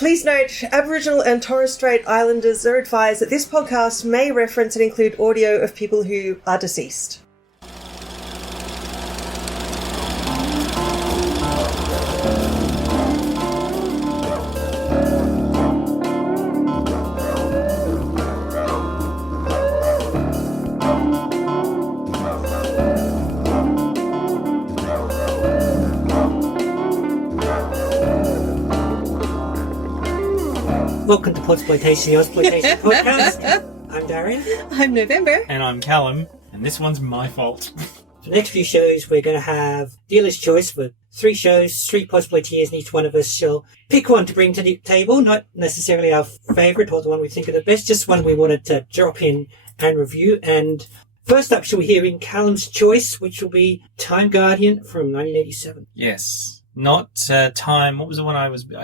Please note, Aboriginal and Torres Strait Islanders are advised that this podcast may reference and include audio of people who are deceased. Welcome to Podsploitation, the Podsploitation podcast. I'm Darian. I'm November. And I'm Callum, and this one's my fault. For the next few shows, we're going to have dealer's choice for 3 shows, 3 Podsploiteers, and each one of us shall pick one to bring to the table, not necessarily our favourite or the one we think are the best, just one we wanted to drop in and review. And first up, shall we hear in Callum's choice, which will be Time Guardian from 1987. Yes. Not Time, what was the one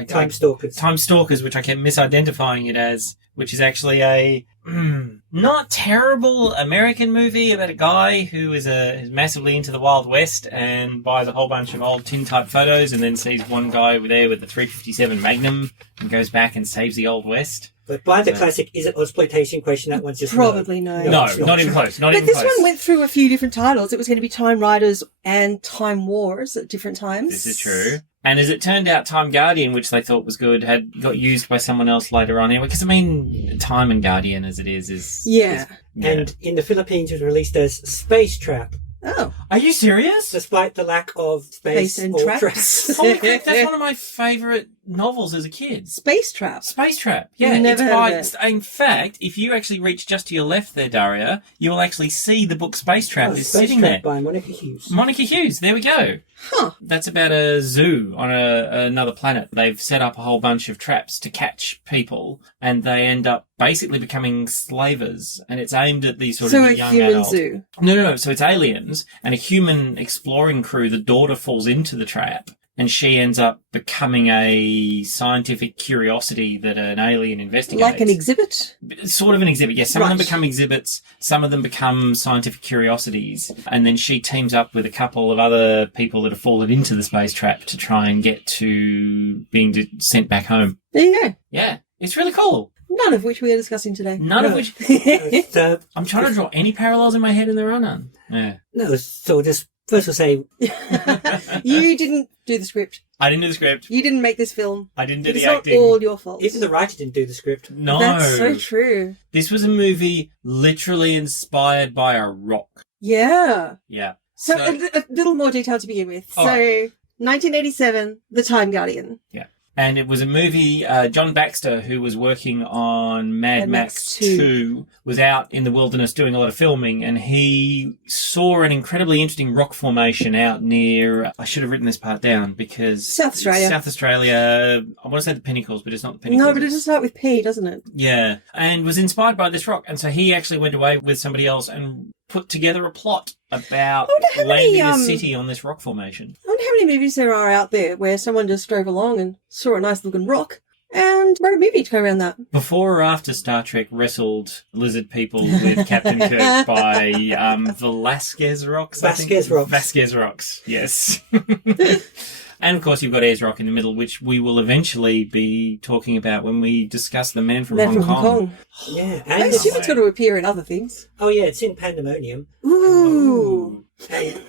Time Stalkers. Time Stalkers, which I kept misidentifying it as, which is actually a not terrible American movie about a guy who is massively into the Wild West and buys a whole bunch of old tin-type photos and then sees one guy there with the .357 Magnum and goes back and saves the Old West. But by the classic, is it Exploitation question? That one's just probably no. No, not even close. But this one went through a few different titles. It was going to be Time Riders and Time Wars at different times. This is true. And as it turned out, Time Guardian, which they thought was good, had got used by someone else later on anyway. Because, I mean, Time and Guardian as it is... Yeah. And in the Philippines, it was released as Space Trap. Oh. Are you serious? Despite the lack of space and or traps. Holy crap, that's one of my favourite novels as a kid. Space Trap. Space Trap. Yeah. Never heard of it. In fact, if you actually reach just to your left there, Daria, you will actually see the book Space Trap is Space sitting Trap there. by Monica Hughes. Monica Hughes, there we go. Huh. That's about a zoo on another planet. They've set up a whole bunch of traps to catch people, and they end up basically becoming slavers. And it's aimed at these sort of young So a human adult. zoo. No. So it's aliens and a human exploring crew. The daughter falls into the trap, and she ends up becoming a scientific curiosity that an alien investigates. Like an exhibit? Sort of an exhibit, yes. Some of them Right. become exhibits, some of them become scientific curiosities, and then she teams up with a couple of other people that have fallen into the space trap to try and get to being sent back home. There you go. Yeah, it's really cool. None of which we are discussing today. None of which... So, I'm trying to draw any parallels in my head and there are none. Yeah. no, so just first we'll say... You didn't do the script. I didn't do the script. You didn't make this film. I didn't do It's the not acting. all your fault. Even the writer didn't do the script. No. That's so true. This was a movie literally inspired by a rock. Yeah. Yeah. So a little more detail to begin with. All So 1987, The Time Guardian. Yeah. And it was a movie, John Baxter, who was working on Mad Max 2, was out in the wilderness doing a lot of filming, and he saw an incredibly interesting rock formation out near, I should have written this part down, because... South Australia. South Australia, I want to say the Pinnacles, but it's not the Pinnacles. No, but it does start with P, doesn't it? Yeah, and was inspired by this rock, and so he actually went away with somebody else and put together a plot about landing a city on this rock formation. I wonder how many movies there are out there where someone just drove along and saw a nice looking rock and wrote a movie to go around that. Before or after Star Trek wrestled lizard people with Captain Kirk by Velasquez Rocks? Vasquez Rocks. Vasquez Rocks, yes. And, of course, you've got Ayers Rock in the middle, which we will eventually be talking about when we discuss The Man from Hong Kong. Yeah. I And assume it's got to appear in other things. oh, yeah, it's in Pandemonium. Ooh. And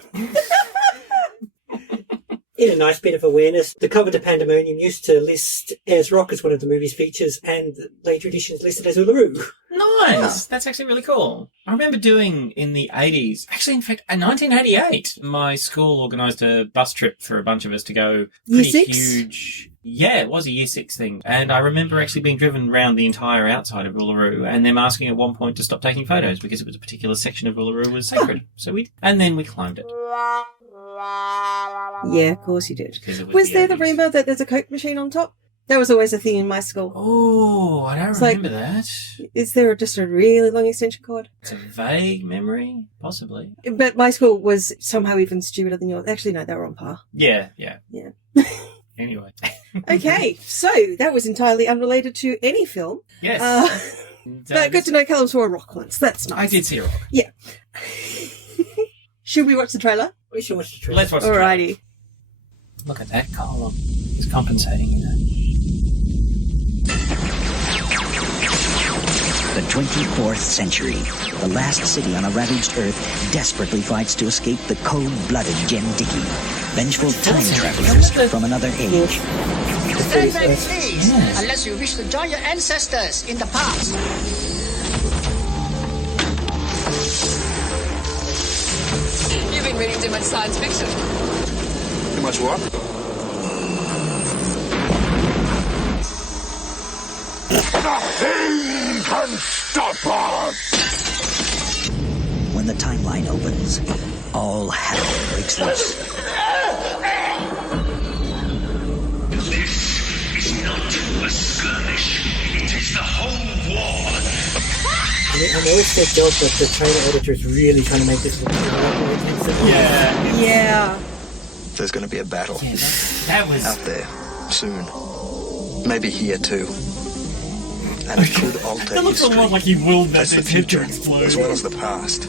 in a nice bit of awareness, the cover to Pandemonium used to list Ayers Rock as one of the movie's features, and later editions listed as Uluru. Nice! That's actually really cool. I remember doing in the 80s, actually, in fact, in 1988, my school organised a bus trip for a bunch of us to go. Year Pretty 6? huge. Yeah, it was a year 6 thing. And I remember actually being driven around the entire outside of Uluru and them asking at one point to stop taking photos because it was a particular section of Uluru was sacred. And then we climbed it. Yeah, of course you did. It Was there the 80s. rumour that there's a Coke machine on top? That was always a thing in my school. Oh, I don't It's like- remember that. Is there just a really long extension cord? It's a vague memory, possibly. But my school was somehow even stupider than yours. Actually, no, they were on par. Yeah. Yeah. Anyway. Okay, so that was entirely unrelated to any film. Yes. But good to know Callum saw a rock once. That's nice. I did see a rock. Yeah. Should we watch the trailer? We should watch the trailer. Let's watch the trailer. Alrighty. Look at that column. It's compensating, you know. 24th century. The last city on a ravaged Earth desperately fights to escape the cold-blooded Jendiki, vengeful time travelers from another age. Stand back, please, unless you wish to join your ancestors in the past. You've been reading too much science fiction. Too much what? Nothing can stop us! When the timeline opens, all hell breaks loose. This is not a skirmish. It is the whole war. I know it's their job, but the trailer editor is really trying to make this look more intensive. Yeah. Yeah. There's going to be a battle Yeah, that was... out there soon. Maybe here too. And it could alter That looks a history. lot like he willed that That's the its head to future, explode. as well as the past.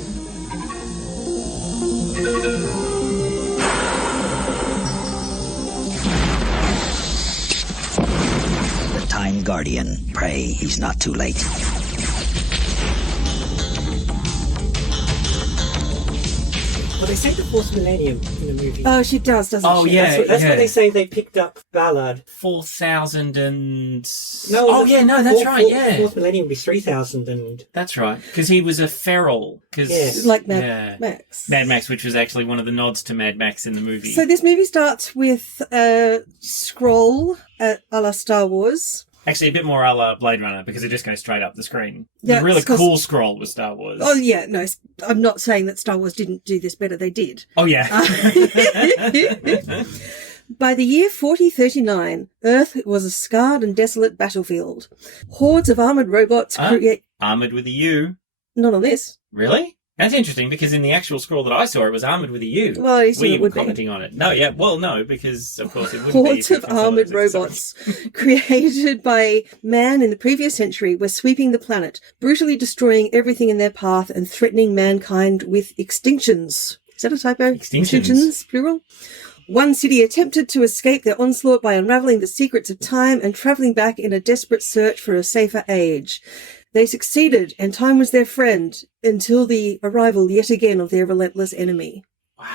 The Time Guardian. Pray he's not too late. Well, they say the fourth millennium in the movie. Oh, she does, doesn't Oh, she? yeah. That's what they say they picked up Ballard. 4,000 and... No, oh, yeah, no, that's right, yeah. Fourth millennium would be 3,000 and... That's right, because he was a feral. Cause, Yes. Like Mad Max. Mad Max, which was actually one of the nods to Mad Max in the movie. So this movie starts with a scroll a la Star Wars. Actually, a bit more a la Blade Runner, because it just goes straight up the screen. Yeah, the really it's 'cause- cool scroll was Star Wars. Oh, yeah, no, I'm not saying that Star Wars didn't do this better. They did. Oh, yeah. By the year 4039, Earth was a scarred and desolate battlefield. Hordes of armoured robots create... Armoured with a U. Not on this. Really? That's interesting, because in the actual scroll that I saw, it was armoured with a U. Well, at least we it were would be. commenting on it. No, yeah, well, no, because, of course, it wouldn't Hordes be. of armoured robots created by man in the previous century were sweeping the planet, brutally destroying everything in their path and threatening mankind with extinctions. Is that a typo? Extinctions. Plural. One city attempted to escape their onslaught by unravelling the secrets of time and travelling back in a desperate search for a safer age. They succeeded, and time was their friend, until the arrival yet again of their relentless enemy. Wow.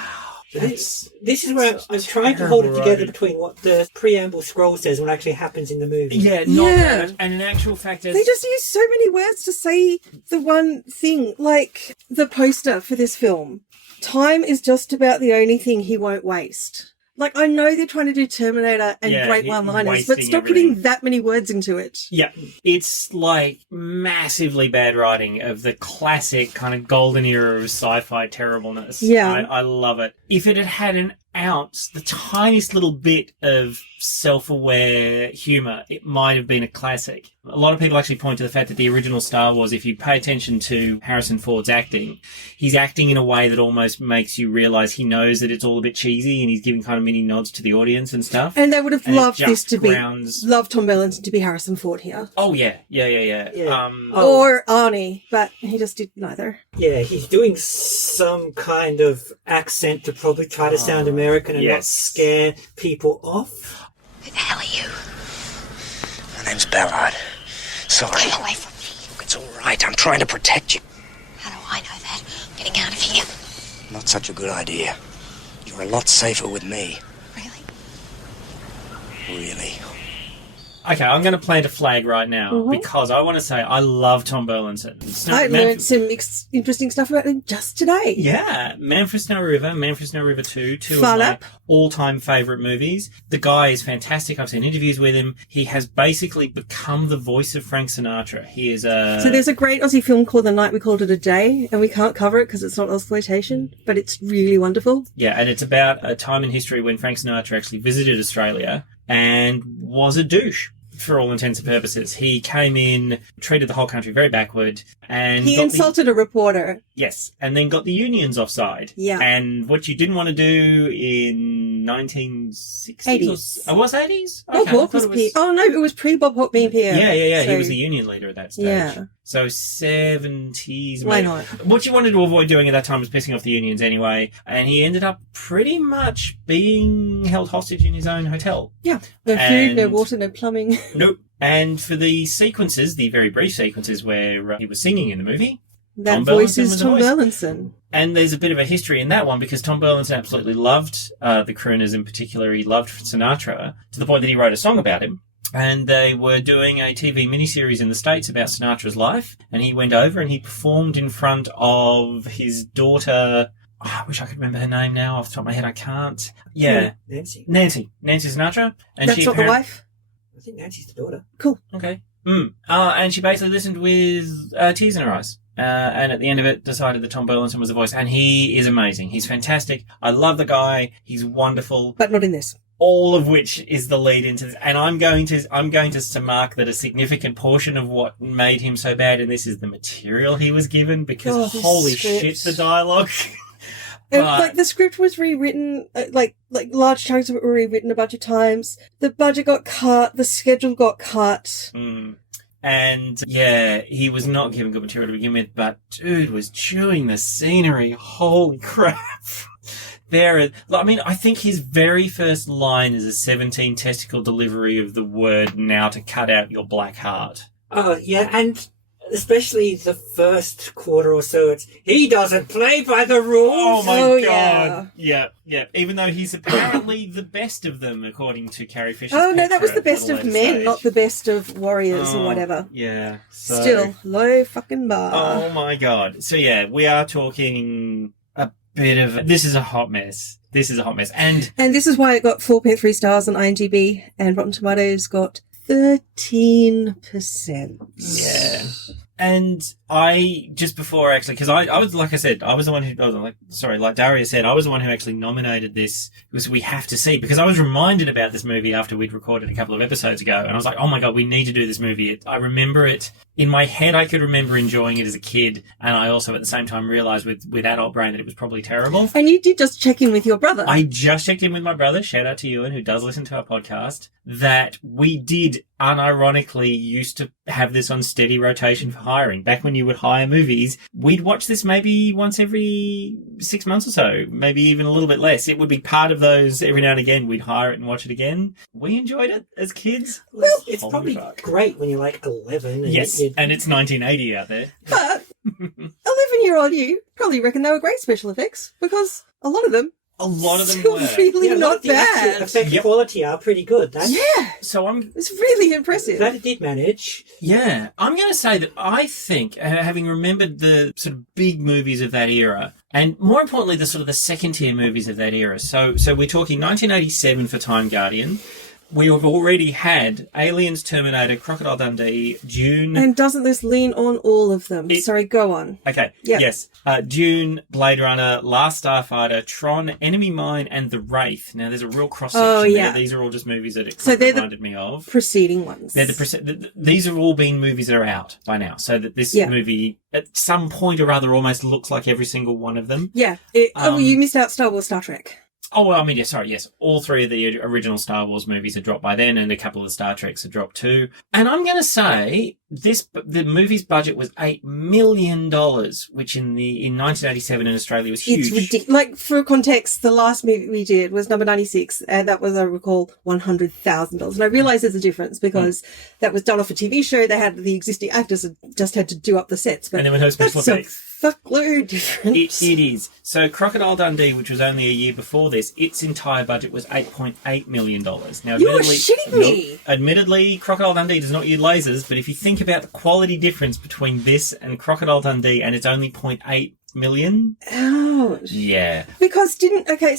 This is where I'm trying to hold it together between what the preamble scroll says and what actually happens in the movie. Yeah, Yeah. and in actual fact, They just use so many words to say the one thing, like the poster for this film. Time is just about the only thing he won't waste. Like, I know they're trying to do Terminator and great one-liners, but wasting stop everything. putting that many words into it. Yeah, it's like massively bad writing of the classic kind of golden era of sci-fi terribleness. Yeah. I love it. If it had had an ounce, the tiniest little bit of self-aware humour, it might have been a classic. A lot of people actually point to the fact that the original Star Wars, if you pay attention to Harrison Ford's acting, he's acting in a way that almost makes you realise he knows that it's all a bit cheesy and he's giving kind of mini nods to the audience and stuff. And they would have And it loved just this to be, grounds- loved Tom Burlinson to be Harrison Ford here. Oh, yeah. Yeah. Or Arnie, but he just did neither. Yeah, he's doing some kind of accent to probably try to sound American and not yes. scare people off. Who the hell are you? My name's Ballard. Sorry. Get away from me. Look, it's all right. I'm trying to protect you. How do I know that? I'm getting out of here. Not such a good idea. You're a lot safer with me. Really? Really. Okay, I'm going to plant a flag right now because I want to say I love Tom Burlinson. I learned some interesting stuff about him just today. Yeah, Man for Snow River, Man for Snow River 2, two Far of my Lap. all-time favourite movies. The guy is fantastic. I've seen interviews with him. He has basically become the voice of Frank Sinatra. He is a... So there's a great Aussie film called The Night We Called It a Day, and we can't cover it because it's not Podsploitation, but it's really wonderful. Yeah, and it's about a time in history when Frank Sinatra actually visited Australia and was a douche. For all intents and purposes. He came in, treated the whole country very backward, and... He insulted a reporter. Yes, and then got the unions offside. Yeah. And what you didn't want to do in 1960s. 80s. It was 80s? Bob Hawke was Oh, no, it was pre-Bob Hawke being PR. Yeah. So, he was the union leader at that stage. Yeah. So 70s. Why maybe. not? What you wanted to avoid doing at that time was pissing off the unions anyway, and he ended up pretty much being held hostage in his own hotel. Yeah. No food, no water, no plumbing. Nope. And for the sequences, the very brief sequences where he was singing in the movie, That Tom voice Burlinson is was the Tom voice. Burlinson. And there's a bit of a history in that one because Tom Burlinson absolutely loved the crooners in particular. He loved Sinatra to the point that he wrote a song about him. And they were doing a TV miniseries in the States about Sinatra's life. And he went over and he performed in front of his daughter. Oh, I wish I could remember her name now off the top of my head. I can't. Yeah. Nancy. Nancy Sinatra. And That's not the wife? I think Nancy's the daughter. Cool. Okay. And she basically listened with tears in her eyes. And at the end of it, decided that Tom Burlinson was the voice. And he is amazing. He's fantastic. I love the guy. He's wonderful. But not in this. All of which is the lead into this. And I'm going to mark that a significant portion of what made him so bad in this is the material he was given because holy shit, the dialogue. Like the script was rewritten, like large chunks of it were rewritten a bunch of times. The budget got cut, the schedule got cut. And yeah, he was not given good material to begin with, but dude was chewing the scenery. Holy crap. I think his very first line is a 17 testicle delivery of the word "now to cut out your black heart." Oh, yeah, and especially the first quarter or so, he doesn't play by the rules. Oh my god. Yeah. Yeah. Even though he's apparently the best of them, according to Carrie Fisher's Oh, no, that was picture the at best a of later men, stage. not the best of warriors or whatever. Yeah. So, Still, low fucking bar. oh my god. So yeah, we are talking a bit of... This is a hot mess. And this is why it got 4.3 stars on IMDb, and Rotten Tomatoes got 13%. yeah. And I, just before actually, because I was, like I said, I was the one who, like Daria said, I was the one who actually nominated this, because we have to see, because I was reminded about this movie after we'd recorded a couple of episodes ago, and I was like, oh my god, we need to do this movie. I remember it, in my head I could remember enjoying it as a kid, and I also at the same time realised with adult brain that it was probably terrible. And you did just check in with your brother. I just checked in with my brother, shout out to Ewan, who does listen to our podcast, that we did unironically used to have this on steady rotation for hiring. Back when you would hire movies, we'd watch this maybe once every 6 months or so, maybe even a little bit less. It would be part of those every now and again. We'd hire it and watch it agaagain. We enjoyed it as kids. Well, it's probably great when you're like 11. And yes, and it's 1980 out there. But 11-year-old you probably reckon they were great special effects, because a lot of them still were. really not the bad. Effect quality are pretty good. So it's really impressive. That it did manage. Yeah, I'm going to say that I think, having remembered the sort of big movies of that era, and more importantly, the sort of the second-tier movies of that era. So we're talking 1987 for Time Guardian. We have already had Aliens, Terminator, Crocodile Dundee, Dune. And doesn't this lean on all of them? Sorry, go on. Okay. Yep. Yes. Dune, Blade Runner, Last Starfighter, Tron, Enemy Mine, and The Wraith. Now, there's a real cross-section there. These are all just movies that it reminded me of. Preceding ones. These have all been movies that are out by now. So that this movie, at some point or other, almost looks like every single one of them. Yeah. You missed out Star Wars, Star Trek. Oh, well, I mean, yes. All three of the original Star Wars movies had dropped by then, and a couple of Star Treks had dropped too. And I'm going to say the movie's budget was $8 million, which in 1987 in Australia was huge. It's ridiculous. Like, for context, the last movie we did was number 96, and that was, I recall, $100,000. And I realise there's a difference because that was done off a TV show. They had the existing actors and just had to do up the sets. But and there were no special effects. Fuckload difference. It is. So Crocodile Dundee, which was only a year before this, its entire budget was $8.8 million. Now, You're shitting me. Admittedly, Crocodile Dundee does not use lasers, but if you think about the quality difference between this and Crocodile Dundee, and it's only $0.8 million. Ouch. Yeah. Because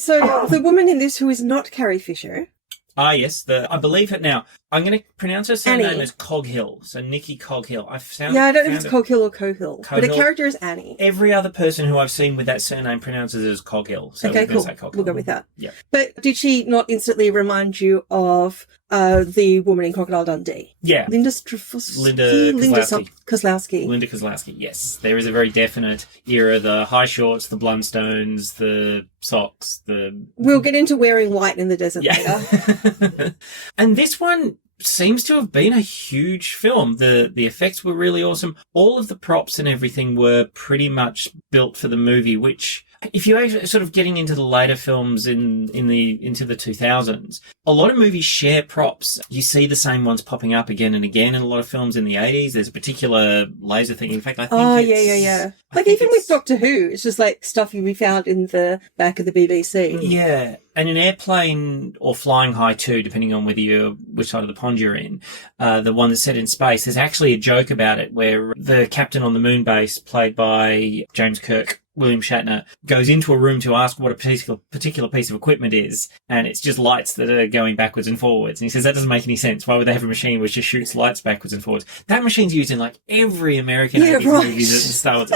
so the woman in this who is not Carrie Fisher. Ah, yes. I believe it now. I'm going to pronounce her surname Annie. as Coghill. So Nikki Coghill. I I don't know if it's Coghill or Cohill. But the Coghill. character is Annie. Every other person who I've seen with that surname pronounces it as Coghill. So Okay, we're going cool. to say Coghill. We'll go with that. Yeah. But did she not instantly remind you of the woman in Crocodile Dundee? Yeah. Linda Kozlowski. Kozlowski. Linda Kozlowski, yes. There is a very definite era. The high shorts, the Blundstones, the socks, the... We'll get into wearing white in the desert later. And this one seems to have been a huge film. The effects were really awesome. All of the props and everything were pretty much built for the movie, which... If you're sort of getting into the later films into the 2000s, a lot of movies share props. You see the same ones popping up again and again in a lot of films in the 80s. There's a particular laser thing. In fact, I think yeah. Like even with Doctor Who, it's just like stuff you'll be found in the back of the BBC. Yeah. And an airplane or flying high too, depending on which side of the pond you're in, the one that's set in space, there's actually a joke about it where the captain on the moon base, played by James Kirk, William Shatner, goes into a room to ask what a particular piece of equipment is, and it's just lights that are going backwards and forwards. And he says, that doesn't make any sense. Why would they have a machine which just shoots lights backwards and forwards? That machine's used in like every American 80s movie, Star Wars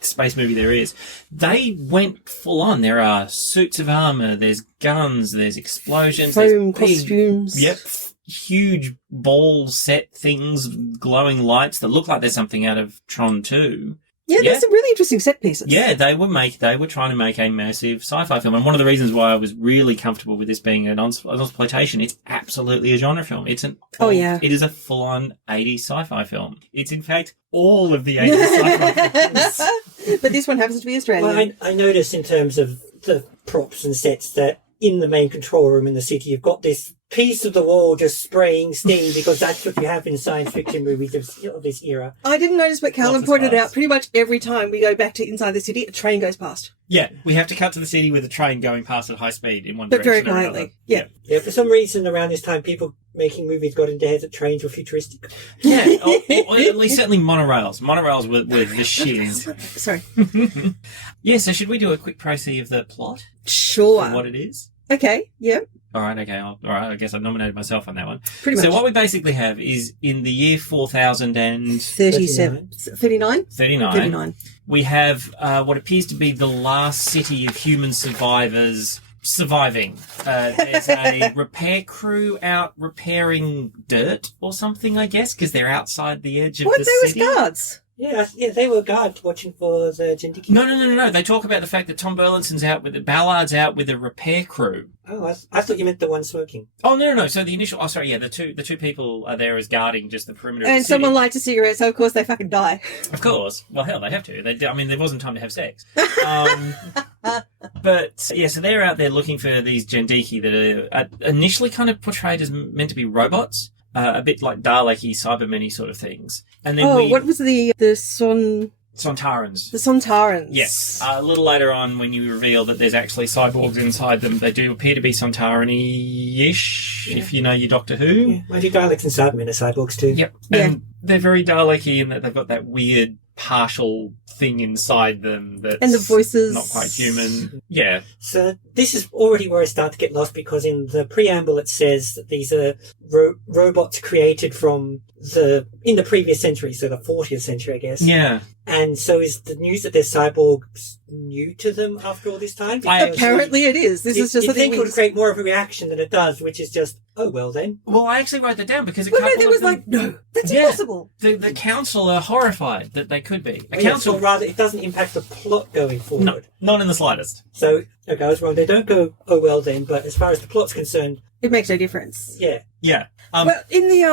space movie there is. They went full on. There are suits of armor, there's guns, there's explosions, foam costumes. Yep. Huge ball set things, glowing lights that look like there's something out of Tron 2. Yeah, there's some really interesting set pieces. Yeah, they were trying to make a massive sci-fi film. And one of the reasons why I was really comfortable with this being an exploitation, it's absolutely a genre film. It is a full-on 80s sci-fi film. It's in fact all of the 80s sci-fi films. But this one happens to be Australian. Well, I noticed in terms of the props and sets that in the main control room in the city, you've got this piece of the wall just spraying steam because that's what you have in science fiction movies of this era. I didn't notice, but Callum pointed out pretty much every time we go back to inside the city, a train goes past. Yeah, we have to cut to the city with a train going past at high speed in one but direction. But very quietly. Yeah. Yeah, for some reason around this time, people making movies got into heads that trains were futuristic. Yeah, or at least certainly monorails. Monorails were the shit. Sorry. Yeah, so should we do a quick précis of the plot? Sure. For what it is? Okay, yeah. All right, I guess I nominated myself on that one. Pretty much. So what we basically have is in the year 39. We have what appears to be the last city of human survivors surviving. There's a repair crew out repairing dirt or something, I guess, because they're outside the edge of the city. There was guards. Yeah, they were guards watching for the Jendiki. No. They talk about the fact that Tom Burlinson's out with Ballard's out with a repair crew. Oh, I thought you meant the one smoking. Oh, no. So the initial... Oh, sorry, yeah, the two people are there as guarding just the perimeter of the And city. someone lights a cigarette, so of course they fucking die. Of course. Well, hell, they have to. There wasn't time to have sex. But, yeah, so they're out there looking for these Jendiki that are initially kind of portrayed as meant to be robots. A bit like Dalek-y, Cybermen-y sort of things. And then what was the Sontarans. The Sontarans. Yes. A little later on, when you reveal that there's actually cyborgs inside them, they do appear to be Sontaran-ish, if you know your Doctor Who. Yeah. Well, the Daleks and Cybermen are cyborgs too. Yep. And they're very Dalek-y in that they've got that weird partial thing inside them that's and the voices not quite human. Yeah. So this is already where I start to get lost, because in the preamble it says that these are robots created from in the previous century, so the 40th century, I guess. Yeah. And so is the news that they're cyborgs new to them after all this time? Apparently it is. This is just I think it would create more of a reaction than it does, which is just, oh, well then. Well, I actually wrote that down because there was like, no, that's impossible. The council are horrified that they could be. Council, rather, it doesn't impact the plot going forward. No, not in the slightest. So, okay, I was wrong. They don't go, oh, well then, but as far as the plot's concerned, it makes no difference. Yeah. Yeah. Well, in the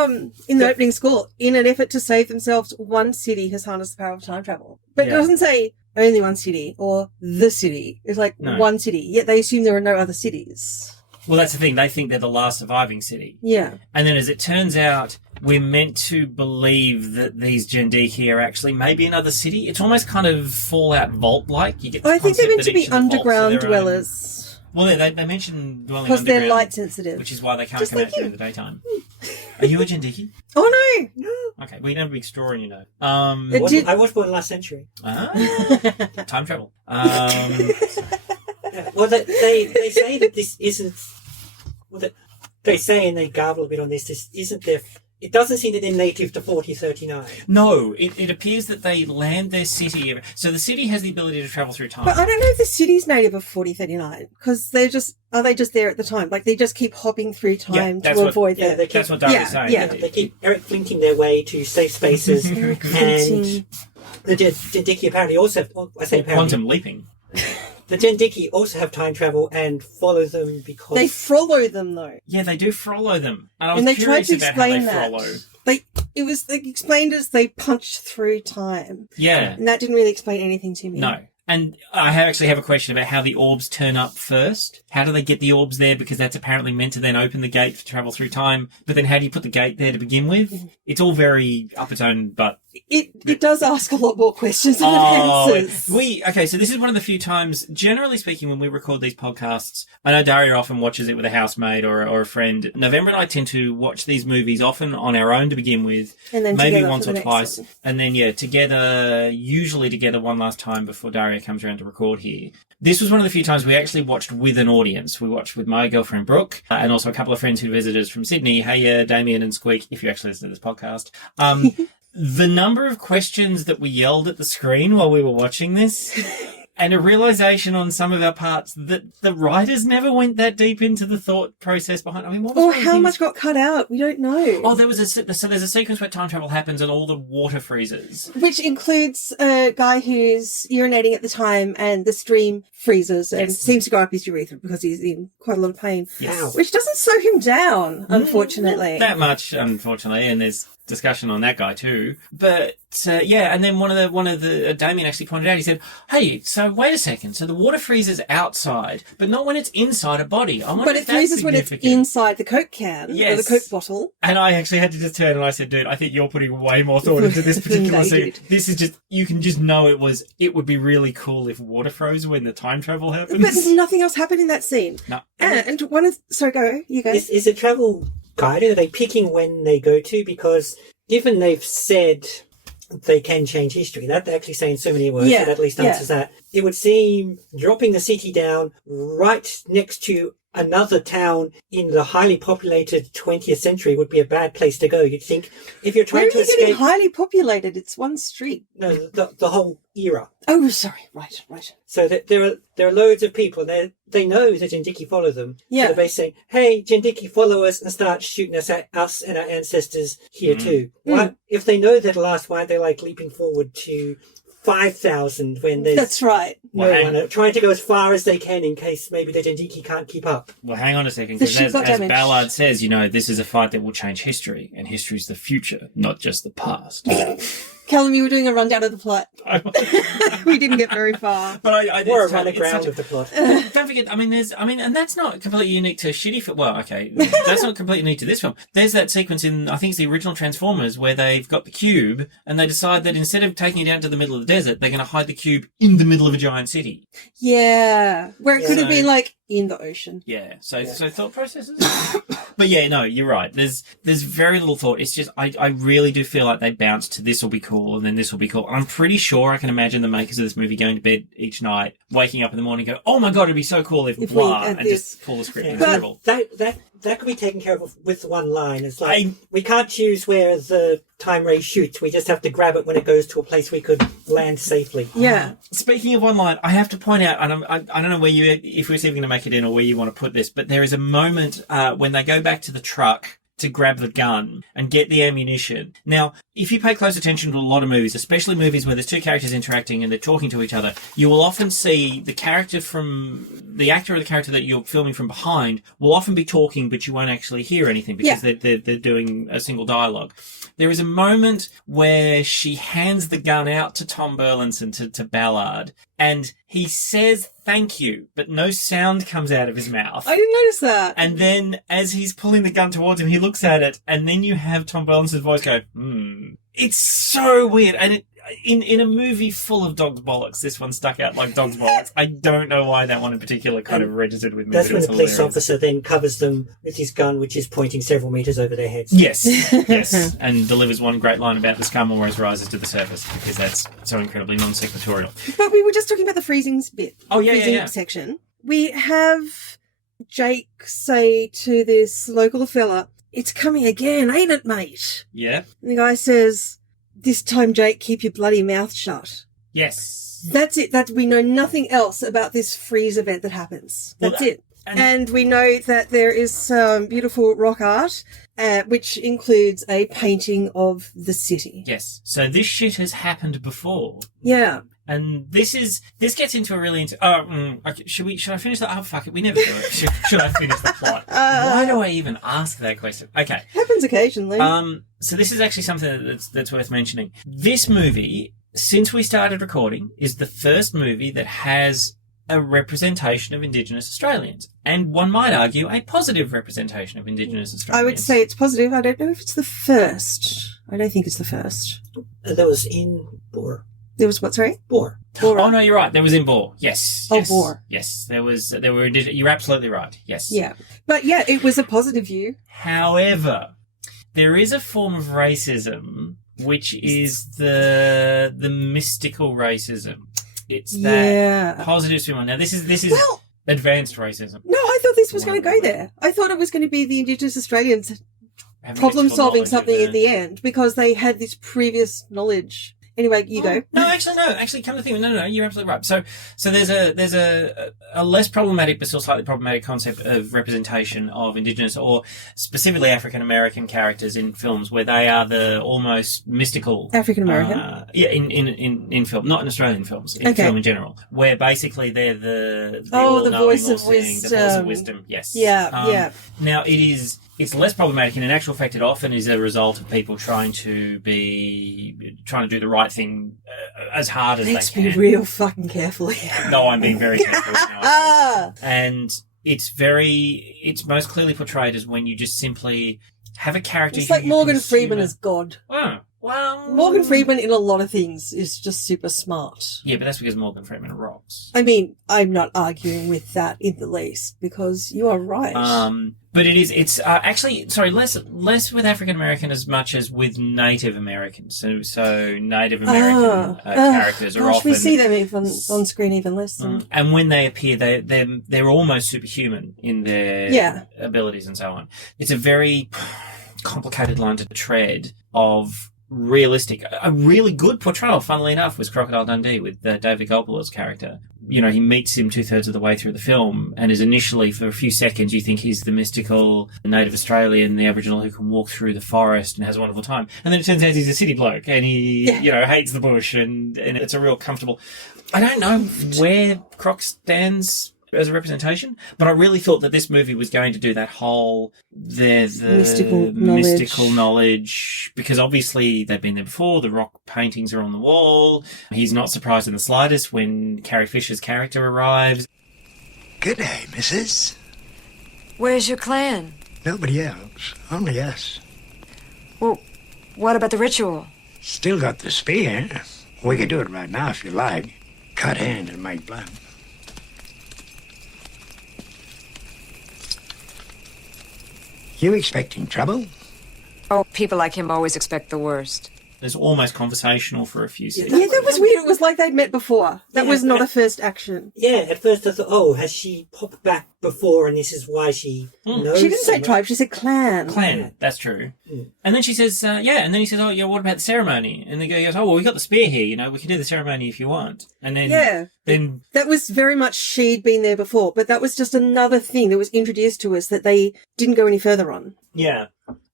opening score, in an effort to save themselves, one city has harnessed the power of time travel. But it doesn't say only one city or the city. It's like one city. Yet they assume there are no other cities. Well, that's the thing. They think they're the last surviving city. Yeah. And then as it turns out, we're meant to believe that these Jendiki are actually maybe another city. It's almost kind of Fallout Vault-like. You get the I think they're meant to concept be that each of the underground vaults are their own. dwellers. Well, they mention dwelling Because underground. they're light sensitive. Which is why they can't Just come like out during you. the daytime. Are you a Jendiki? Oh, no. Okay, well, you don't have a big straw in, you know. I was born last century. Time travel. Well, they say that this isn't... Well, they say, and they garble a bit on this isn't there... It doesn't seem that they're native to 4039. No, it appears that they land their city. So the city has the ability to travel through time. But I don't know if the city's native of 4039 because are they just there at the time? Like they just keep hopping through time to avoid that. That's what Darby's saying. Yeah, they keep Eric flinking their way to safe spaces, and the Jendiki apparently also have, quantum leaping. The Jendiki also have time travel and follow them because... They follow them, though. Yeah, they do follow them. And I was they curious tried to about how they explain that. follow. It was explained as they punched through time. Yeah. And that didn't really explain anything to me. No. And I actually have a question about how the orbs turn up first. How do they get the orbs there? Because that's apparently meant to then open the gate to travel through time. But then how do you put the gate there to begin with? It's all very up its own butt. It does ask a lot more questions than it answers. Okay, so this is one of the few times, generally speaking, when we record these podcasts, I know Daria often watches it with a housemate or a friend. November and I tend to watch these movies often on our own to begin with, and then maybe once or twice, and then usually together one last time before Daria comes around to record here. This was one of the few times we actually watched with an audience. We watched with my girlfriend Brooke and also a couple of friends who visited us from Sydney. Hey, Damien and Squeak, if you actually listen to this podcast. The number of questions that we yelled at the screen while we were watching this, and a realization on some of our parts that the writers never went that deep into the thought process behind. I mean, what was or how much got cut out? We don't know. Oh, there's a sequence where time travel happens and all the water freezes, which includes a guy who's urinating at the time, and the stream freezes and seems to go up his urethra because he's in quite a lot of pain. Yes. Which doesn't slow him down, unfortunately. Not that much, unfortunately, and there's discussion on that guy too. But and then one of the Damien actually pointed out, he said, hey, so wait a second, so the water freezes outside but not when it's inside a body. But it freezes when it's inside the Coke can or the Coke bottle. And I actually had to just turn and I said, dude, I think you're putting way more thought into this particular scene. This is just, you can just know it would be really cool if water froze when the time travel happens. But nothing else happened in that scene. No. And you go. Is a travel guided? Are they picking when they go to? Because given they've said they can change history, that they're actually saying so many words that at least answers that. It would seem dropping the city down right next to another town in the highly populated 20th century would be a bad place to go. You'd think if you're trying to escape... Where are you getting highly populated? It's one street. No, the whole era. Oh, sorry. Right. So that there are loads of people, and they know that Jendiki follow them. Yeah. So they're basically saying, hey, Jendiki, follow us and start shooting us at us and our ancestors here too. Why, if they know that'll last, why are they leaping forward to 5,000 when there's... That's right. Trying to go as far as they can in case maybe the Jendiki can't keep up. Well, hang on a second, because as Ballard says, this is a fight that will change history, and history's the future, not just the past. Callum, you were doing a rundown of the plot. We didn't get very far. But I or a rundown of the plot. Don't forget, and that's not completely unique to shitty film. Well, okay, that's not completely unique to this film. There's that sequence in, I think it's the original Transformers, where they've got the cube, and they decide that instead of taking it down to the middle of the desert, they're going to hide the cube in the middle of a giant city. Yeah, where it could have been in the ocean. Yeah, so thought processes. But no, you're right. There's very little thought. It's just I really do feel like they bounced to this will be cool and then this will be cool. I'm pretty sure I can imagine the makers of this movie going to bed each night, waking up in the morning, and go, oh my god, it'd be so cool if blah, and just pull the script and scribble. That could be taken care of with one line. It's we can't choose where the time ray shoots. We just have to grab it when it goes to a place we could land safely. Yeah. Speaking of one line, I have to point out, and I don't know if we're even going to make it in or where you want to put this, but there is a moment when they go back to the truck to grab the gun and get the ammunition. Now, if you pay close attention to a lot of movies, especially movies where there's two characters interacting and they're talking to each other, you will often see the actor or the character that you're filming from behind will often be talking, but you won't actually hear anything because they're doing a single dialogue. There is a moment where she hands the gun out to Tom Burlinson, to Ballard, and he says thank you, but no sound comes out of his mouth. I didn't notice that. And then as he's pulling the gun towards him, he looks at it, and then you have Tom Burlinson's voice go, It's so weird. And in a movie full of dog's bollocks, this one stuck out like dog's bollocks. I don't know why that one in particular kind of registered with me. That's when the police officer then covers them with his gun, which is pointing several meters over their heads. Yes, and delivers one great line about the scum always rises to the surface, because that's so incredibly non-sequitorial. But we were just talking about the freezing bit. Oh, yeah. section. We have Jake say to this local fella, "It's coming again, ain't it, mate?" Yeah. And the guy says, "This time, Jake, keep your bloody mouth shut." Yes. That's it. That we know nothing else about this freeze event that happens. That's it. And we know that there is some beautiful rock art, which includes a painting of the city. Yes. So this shit has happened before. Yeah. And this gets into a really okay, should I finish that? Oh, fuck it. We never do it. Should I finish the plot? Why do I even ask that question? Okay. Happens occasionally. So this is actually something that's worth mentioning. This movie, since we started recording, is the first movie that has a representation of Indigenous Australians. And one might argue a positive representation of Indigenous Australians. I would say it's positive. I don't know if it's the first. I don't think it's the first. That was in Boer. There was what, sorry? Boer. Oh, no, you're right. There was in Boer. Yes. Oh, yes. Boer. Yes. There were you're absolutely right. Yes. Yeah. But yeah, it was a positive view. However, there is a form of racism which is the mystical racism. It's that positive spin. Now this is advanced racism. No, I thought this was going to go there. I thought it was going to be the Indigenous Australians problem solving something at the end because they had this previous knowledge. Anyway, you go. No. Actually, come to think, no, you're absolutely right. So there's a less problematic but still slightly problematic concept of representation of Indigenous or specifically African American characters in films where they are the almost mystical African American. In film, not in Australian films, in film in general, where basically they're the voice of wisdom. The voice of wisdom. Yes. Yeah. Now it's less problematic, and in actual fact, it often is a result of people trying to do the right thing as hard as they can. Let's be real fucking careful. No, I'm being very careful. And it's most clearly portrayed as when you just simply have a character. It's like Morgan Freeman as God. Oh, well, Morgan Freeman in a lot of things is just super smart. Yeah, but that's because Morgan Freeman rocks. I mean, I'm not arguing with that in the least because you are right. But it's actually, sorry, less with African American as much as with Native Americans. So Native American characters are often. We see them even on screen even less. Than... And when they appear, they're almost superhuman in their abilities and so on. It's a very complicated line to tread of realistic. A really good portrayal, funnily enough, was Crocodile Dundee with David Gopola's character. You know, he meets him 2/3 of the way through the film and is initially, for a few seconds, you think he's the mystical native Australian, the Aboriginal who can walk through the forest and has a wonderful time. And then it turns out he's a city bloke and he, hates the bush and it's a real comfortable... I don't know where Croc stands as a representation, but I really thought that this movie was going to do that whole the mystical knowledge, because obviously they've been there before. The rock paintings are on the wall. He's not surprised in the slightest when Carrie Fisher's character arrives. Good day, missus. Where's your clan? Nobody else, only us. Well, what about the ritual? Still got the spear. We could do it right now if you like. Cut hand and make blood. You expecting trouble? Oh, people like him always expect the worst. It's almost conversational for a few seconds. Yeah, that was weird. It was like they'd met before. That was not a first action. Yeah, at first I thought, has she popped back before and this is why she knows? She didn't say tribe, she said clan. Clan, that's true. And then she says, and then he says, what about the ceremony? And the guy goes, we got the spear here, we can do the ceremony if you want. And then... then that was very much she'd been there before, but that was just another thing that was introduced to us that they didn't go any further on. Yeah,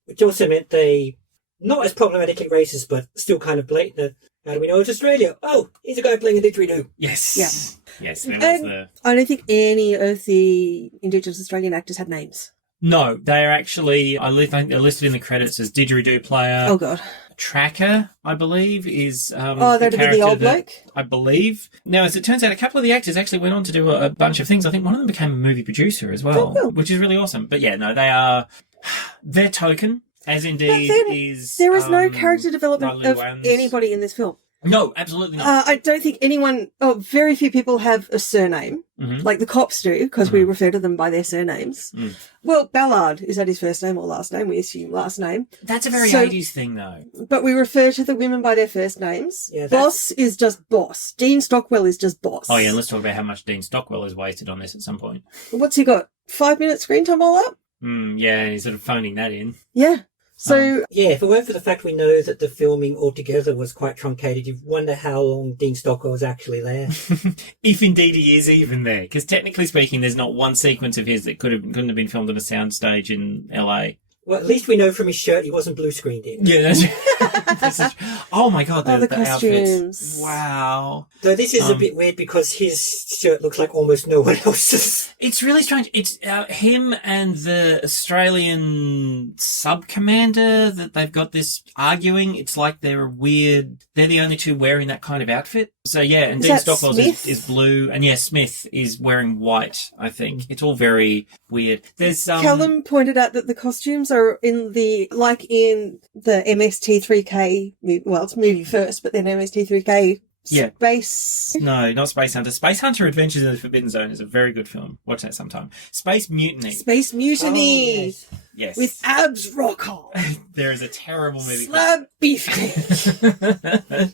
which also meant they... Not as problematically racist, but still kind of blatant. How do we know it's Australia? Oh, he's a guy playing a didgeridoo. Yes. Yeah. Yes, there was I don't think any of the Indigenous Australian actors had names. No, they are actually, I think they're listed in the credits as didgeridoo player. Oh, God. Tracker, I believe, is that'd be the old bloke? I believe. Now, as it turns out, a couple of the actors actually went on to do a bunch of things. I think one of them became a movie producer as well, which is really awesome. But yeah, no, they're token. As indeed is... There is no character development of anybody in this film. No, absolutely not. I don't think very few people have a surname, like the cops do, because we refer to them by their surnames. Well, Ballard, is that his first name or last name? We assume last name. That's a very 80s thing, though. But we refer to the women by their first names. Yeah, Boss is just Boss. Dean Stockwell is just Boss. Oh, yeah, let's talk about how much Dean Stockwell is wasted on this at some point. What's he got? 5-minute screen time all up. Yeah, he's sort of phoning that in. Yeah. So yeah, if it weren't for the fact we know that the filming altogether was quite truncated, you wonder how long Dean Stockwell was actually there. If indeed he is even there, because technically speaking, there's not one sequence of his that couldn't have been filmed on a soundstage in LA. Well, at least we know from his shirt he wasn't blue screened in. Yeah, that's oh my god, the the costumes. outfits. Wow. Though this is a bit weird because his shirt looks like almost no one else's. It's really strange. It's him and the Australian sub-commander that they've got this arguing. It's like they're the only two wearing that kind of outfit. So yeah, and Dean Stockwell is blue, and yeah, Smith is wearing white, I think. It's all very weird. There's Callum pointed out that the costumes are in the MST3K movie. Well, it's movie first, but then MST3K Space. No, not Space Hunter. Space Hunter Adventures in the Forbidden Zone is a very good film. Watch that sometime. Space Mutiny. Space Mutiny. Oh, yes. Yes. With abs rock on. There is a terrible movie. Slab beefcake.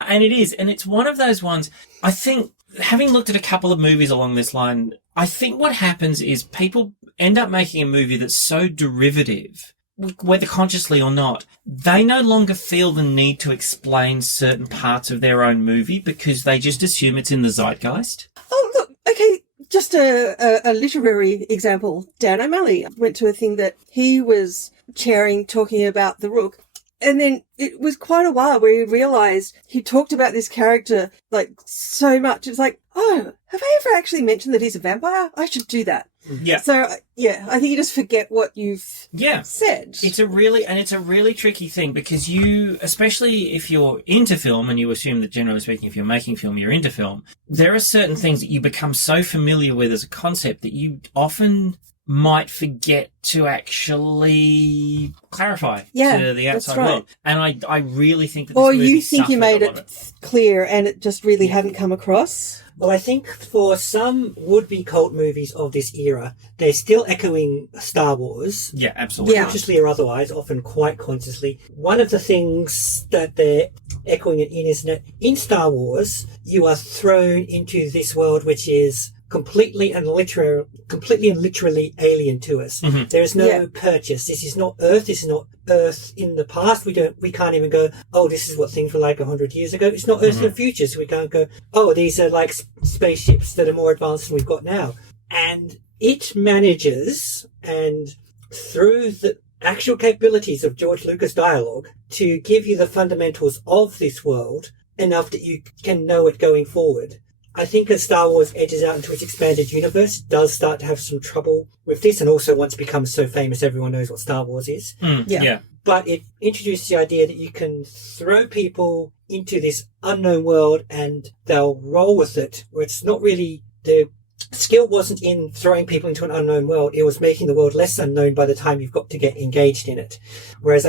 And it is. And it's one of those ones, I think, having looked at a couple of movies along this line, I think what happens is people end up making a movie that's so derivative, whether consciously or not, they no longer feel the need to explain certain parts of their own movie because they just assume it's in the zeitgeist. Oh, look, okay, just a literary example. Dan O'Malley went to a thing that he was chairing talking about the Rook. And then it was quite a while where he realised he talked about this character like so much. It's like, oh, have I ever actually mentioned that he's a vampire? I should do that. Yeah. So, yeah, I think you just forget what you've said. It's a really tricky thing because you, especially if you're into film and you assume that generally speaking, if you're making film, you're into film, there are certain things that you become so familiar with as a concept that you often might forget to actually clarify to the outside world. And I really think that this movie you think you made it clear and it just really hadn't come across? Well, I think for some would-be cult movies of this era, they're still echoing Star Wars. Yeah, absolutely. Consciously or otherwise, often quite consciously. One of the things that they're echoing it in is that in Star Wars, you are thrown into this world which is completely and literally alien to us. Mm-hmm. There is no purchase. This is not Earth. This is not Earth in the past. We can't even go, oh, this is what things were like 100 years ago. It's not Earth in the future. So we can't go, oh, these are like spaceships that are more advanced than we've got now. And it manages, and through the actual capabilities of George Lucas dialogue, to give you the fundamentals of this world enough that you can know it going forward. I think as Star Wars edges out into its expanded universe, it does start to have some trouble with this, and also once it becomes so famous, everyone knows what Star Wars is. Yeah. But it introduces the idea that you can throw people into this unknown world and they'll roll with it, where it's not really the skill wasn't in throwing people into an unknown world, it was making the world less unknown by the time you've got to get engaged in it. Whereas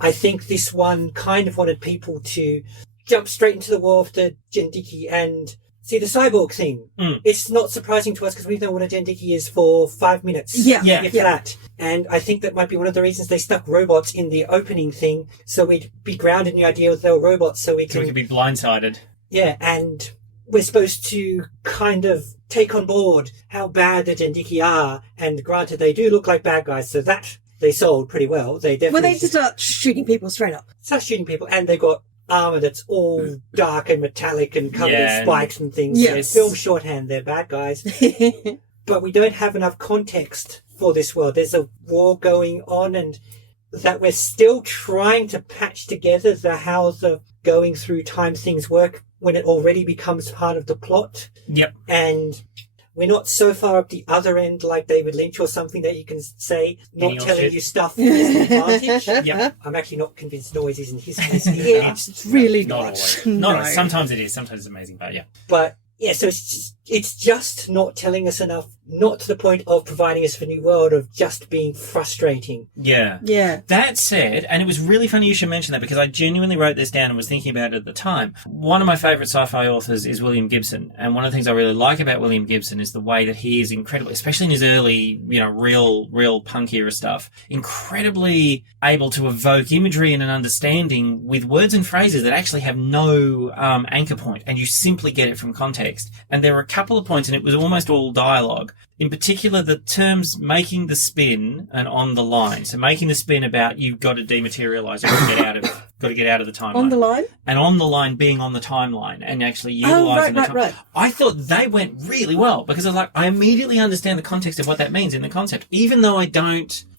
I think this one kind of wanted people to jump straight into the world of the Jendiki and see the cyborg thing. It's not surprising to us because we've known what a Jendiki is for 5 minutes. If that. And I think that might be one of the reasons they stuck robots in the opening thing, so we'd be grounded in the idea that they were robots, so we could be blindsided. Yeah, and we're supposed to kind of take on board how bad the Jendiki are, and granted they do look like bad guys, so that they sold pretty well. They definitely... Well, they start shooting people straight up. Start shooting people, and they got armour that's all dark and metallic and covered in spikes and things. Yes. So film shorthand, they're bad guys. But we don't have enough context for this world. There's a war going on, and that we're still trying to patch together how the going through time things work when it already becomes part of the plot. Yep. And we're not so far up the other end like David Lynch or something that you can say, not telling you stuff is an advantage. Yep. I'm actually not convinced noise isn't his case either. It's really not always. No. Sometimes it is. Sometimes it's amazing, but yeah. But yeah, so it's just not telling us enough, not to the point of providing us with a new world, of just being frustrating. Yeah. That said, and it was really funny you should mention that because I genuinely wrote this down and was thinking about it at the time. One of my favourite sci-fi authors is William Gibson, and one of the things I really like about William Gibson is the way that he is incredibly, especially in his early, real punk era stuff, incredibly able to evoke imagery and an understanding with words and phrases that actually have no anchor point, and you simply get it from context. context. And there were a couple of points, and it was almost all dialogue. In particular, the terms making the spin and on the line. So making the spin about you've got to dematerialise, you've got to get out of the timeline. On the line? And on the line being on the timeline and actually utilising the time. Right. I thought they went really well because I was like, I immediately understand the context of what that means in the concept, even though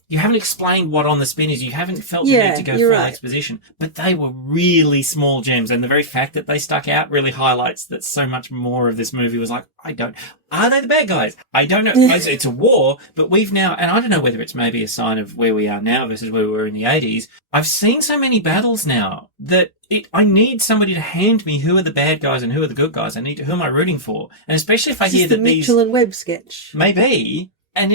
you haven't explained what on the spin is. You haven't felt the need to go full exposition. But they were really small gems. And the very fact that they stuck out really highlights that so much more of this movie was like, are they the bad guys? I don't know. It's a war, but we've now, and I don't know whether it's maybe a sign of where we are now versus where we were in the 80s. I've seen so many battles now that I need somebody to hand me who are the bad guys and who are the good guys. Who am I rooting for? And especially if I hear that these... Mitchell and Webb sketch. Maybe. And,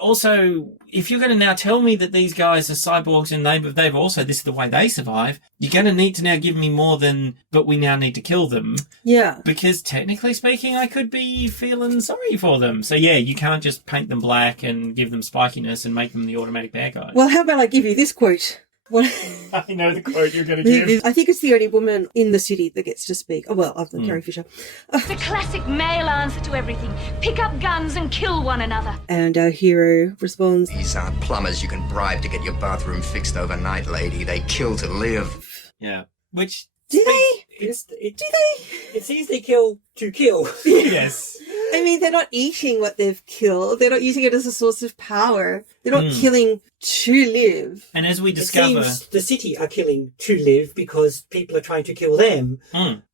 also, if you're going to now tell me that these guys are cyborgs and they've also, this is the way they survive, you're going to need to now give me more than, but we now need to kill them. Yeah. Because technically speaking, I could be feeling sorry for them. So yeah, you can't just paint them black and give them spikiness and make them the automatic bad guys. Well, how about I give you this quote? I know the quote you're going to give. I think it's the only woman in the city that gets to speak. Oh, well, other than Carrie Fisher. The classic male answer to everything. Pick up guns and kill one another. And our hero responds, These aren't plumbers you can bribe to get your bathroom fixed overnight, lady. They kill to live. Yeah. Which... Do they? It seems they kill to kill. Yes. I mean, they're not eating what they've killed. They're not using it as a source of power. They're not killing to live. And as we discover... It seems the city are killing to live because people are trying to kill them.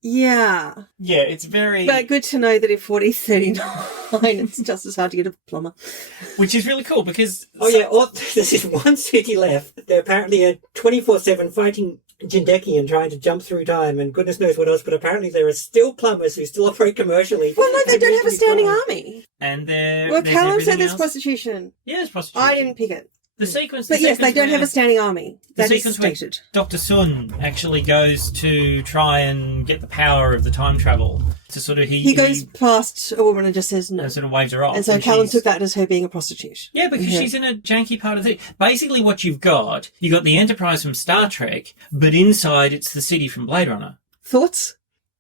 Yeah. Yeah, it's very... But good to know that in 4039, it's just as hard to get a plumber. Which is really cool because... There's this one city left. They're apparently 24/7 fighting Jindeki and trying to jump through time and goodness knows what else, but apparently there are still plumbers who still operate commercially. Well, no, they don't have a standing army. And Callum said there's prostitution. Yeah, there's prostitution. I didn't pick it. The sequence... But yes, they don't have a standing army. That is sequence stated. Dr. Sun actually goes to try and get the power of the time travel to sort of... He goes past a woman and just says no. And sort of waves her off. And so Callum took that as her being a prostitute. Yeah, because she's in a janky part of the... Basically what you've got the Enterprise from Star Trek, but inside it's the city from Blade Runner. Thoughts?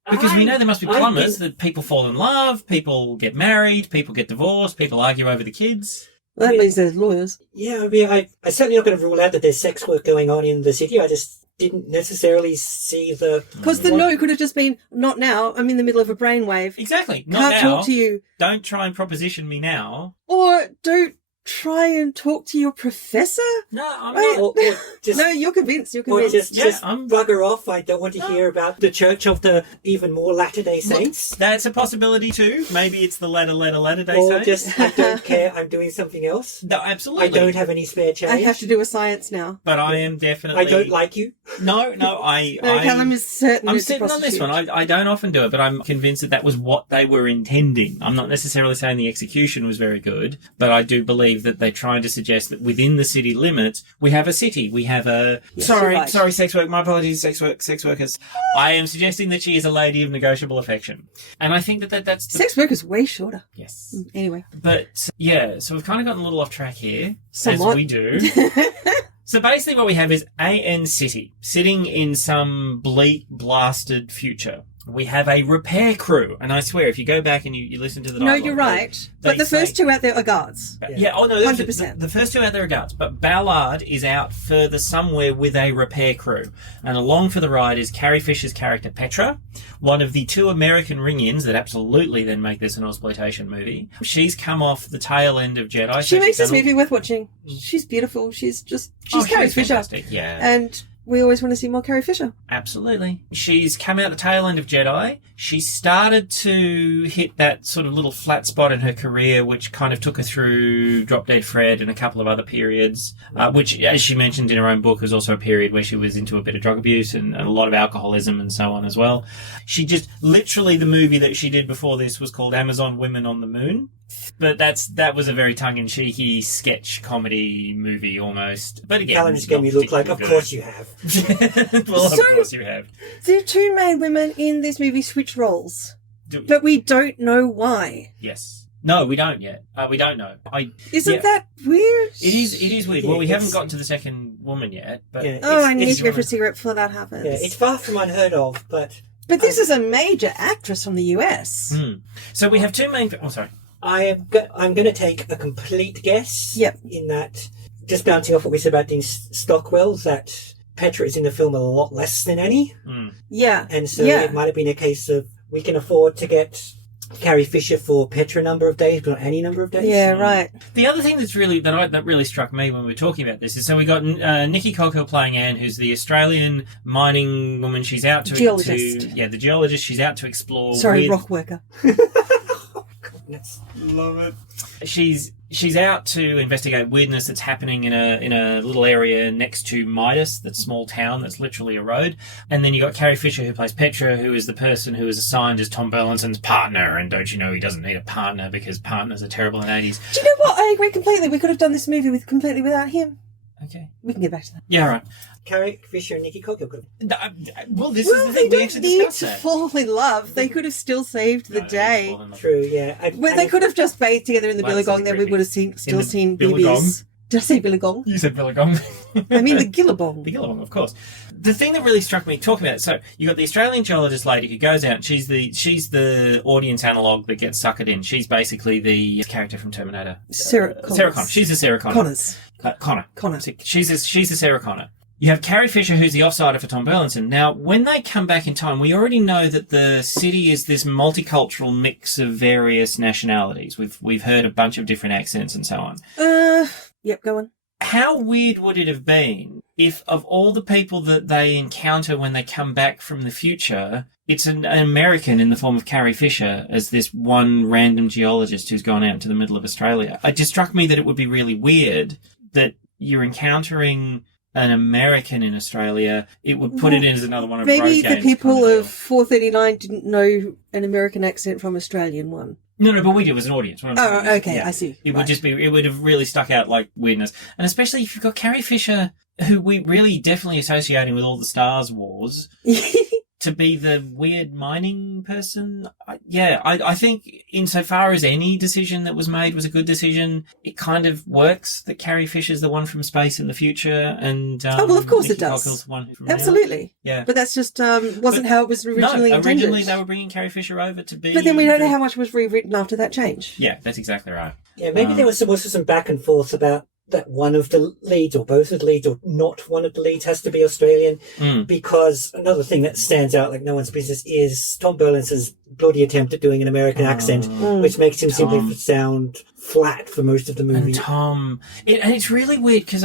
Because we know there must be plumbers, that people fall in love, people get married, people get divorced, people argue over the kids... Well, that means there's lawyers. Yeah, I mean, I'm certainly not going to rule out that there's sex work going on in the city. I just didn't necessarily see the... Because the no could have just been, not now, I'm in the middle of a brainwave. Exactly. Not Can't now. talk to you. Don't try and proposition me now. Or don't try and talk to your professor. No, I'm not. Or just, no, you're convinced. Or just bugger off. I don't want to hear about the Church of the even more Latter-day Saints. That's a possibility too. Maybe it's the Latter-day or Saints. Just, I don't care, I'm doing something else. No, absolutely. I don't have any spare change. I have to do a science now. But I am definitely... I don't like you. No, Callum is certain. I'm certain on this one. I don't often do it, but I'm convinced that was what they were intending. I'm not necessarily saying the execution was very good, but I do believe that they're trying to suggest that within the city limits, we have a city. We have a... Yes, sorry, sex work. My apologies, sex workers. I am suggesting that she is a lady of negotiable affection. And I think that's... Sex work is way shorter. Yes. Anyway. But, yeah, so we've kind of gotten a little off track here. Somewhat. As we do. So basically what we have is AN City, sitting in some bleak, blasted future. We have a repair crew, and I swear, if you go back and you listen to the dialogue... No, you're right. But the first two out there are guards. Yeah, 100%. The first two out there are guards, but Ballard is out further somewhere with a repair crew. And along for the ride is Carrie Fisher's character, Petra, one of the two American ring-ins that absolutely then make this an exploitation movie. She's come off the tail end of Jedi. She makes this movie worth watching. She's beautiful. She's Carrie Fisher. Fantastic, yeah. And... we always want to see more Carrie Fisher. Absolutely. She's come out the tail end of Jedi. She started to hit that sort of little flat spot in her career, which kind of took her through Drop Dead Fred and a couple of other periods, which, as she mentioned in her own book, was also a period where she was into a bit of drug abuse and a lot of alcoholism and so on as well. She just, literally the movie that she did before this was called Amazon Women on the Moon. But that was a very tongue-in-cheeky sketch comedy movie almost. But again, Callum just gave me look like, of course you have. Well, of course you have. The two main women in this movie switch roles, but we don't know why. Yes. No, we don't yet. We don't know. Isn't that weird? It is weird. Well, we haven't gotten to the second woman yet. But I need to go for a cigarette before that happens. Yeah, it's far from unheard of, but... But this is a major actress from the US. So we have two main... Oh, sorry. I'm going to take a complete guess. Yep. In that, just bouncing off what we said about Dean Stockwell, that Petra is in the film a lot less than Annie. Yeah. And so it might have been a case of we can afford to get Carrie Fisher for Petra number of days, but not any number of days. Yeah, right. The other thing that really struck me when we were talking about this is, so we got Nikki Coghill playing Anne, who's the Australian mining woman. She's out to Geologist. the geologist. She's out to explore. Rock worker. Love it. She's out to investigate weirdness that's happening in a little area next to Midas, that small town that's literally a road. And then you got Carrie Fisher, who plays Petra, who is the person who is assigned as Tom Burlinson's partner. And don't you know he doesn't need a partner because partners are terrible in the 80s. Do you know what? I agree completely. We could have done this movie completely without him. Okay. We can get back to that. Yeah, right. Carrie Fisher and Nikki Coghill could have. Well, this is the thing. They We don't actually need discussed to that. fall in love. They could have still saved the day. True, yeah. Well, they could have just bathed together in the Billabong, then we would have seen BBs. Did I say Billabong? You said Billabong. I mean the Gillabong. The Gillabong, of course. The thing that really struck me talking about it, so you got the Australian geologist lady who goes out, and she's the audience analogue that gets suckered in. She's basically the character from Terminator. Sarah Connor. She's the Sarah Connor. Connor. She's the Sarah Connor. You have Carrie Fisher, who's the offsider for Tom Burlinson. Now, when they come back in time, we already know that the city is this multicultural mix of various nationalities. We've heard a bunch of different accents and so on. Yep, go on. How weird would it have been if, of all the people that they encounter when they come back from the future, it's an American in the form of Carrie Fisher as this one random geologist who's gone out into the middle of Australia? It just struck me that it would be really weird that you're encountering an American in Australia. It would put it in as another one of maybe Road the people of 439 didn't know an American accent from Australian one. No, but we did as an audience. Okay, I see. It would just be, it would have really stuck out like weirdness. And especially if you've got Carrie Fisher, who we really definitely associating with all the Star Wars, to be the weird mining person. I think insofar as any decision that was made was a good decision, it kind of works that Carrie Fisher's the one from space in the future, and of course Nikki it does. Coghill's the one from Absolutely. now. Yeah. But that's just wasn't how it was originally intended. Originally they were bringing Carrie Fisher over to be... But then we don't know how much was rewritten after that change. Yeah, that's exactly right. Yeah, maybe there was also some back and forth about that one of the leads, or both of the leads, or not one of the leads has to be Australian, because another thing that stands out like no one's business is Tom Burlinson's bloody attempt at doing an American accent, which makes him simply sound flat for most of the movie. And Tom... and it's really weird, because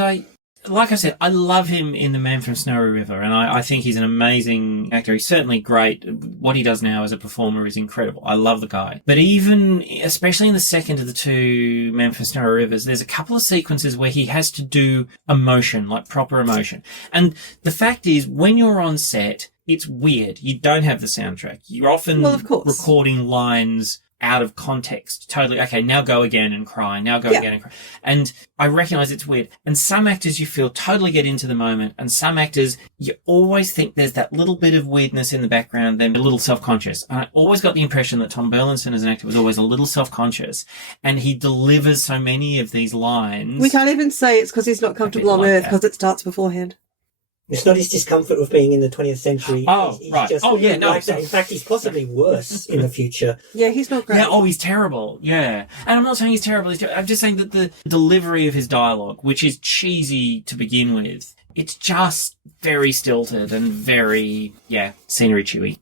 like I said, I love him in The Man from Snowy River, and I think he's an amazing actor. He's certainly great. What he does now as a performer is incredible. I love the guy. But even, especially in the second of the two Man from Snowy Rivers, there's a couple of sequences where he has to do emotion, like proper emotion. And the fact is, when you're on set, it's weird. You don't have the soundtrack. You're often recording lines out of context. Totally. Okay, now go again and cry. Now go again and cry. And I recognize it's weird. And some actors you feel totally get into the moment, and some actors you always think there's that little bit of weirdness in the background, they're a little self-conscious. And I always got the impression that Tom Burlinson as an actor was always a little self-conscious, and he delivers so many of these lines. We can't even say it's because he's not comfortable on Earth, because it starts beforehand. It's not his discomfort of being in the 20th century. He's right. Just like that. In fact, he's possibly worse in the future. Yeah, he's not great. Yeah, he's terrible. Yeah. And I'm not saying he's terrible. I'm just saying that the delivery of his dialogue, which is cheesy to begin with, it's just very stilted and very, scenery chewy.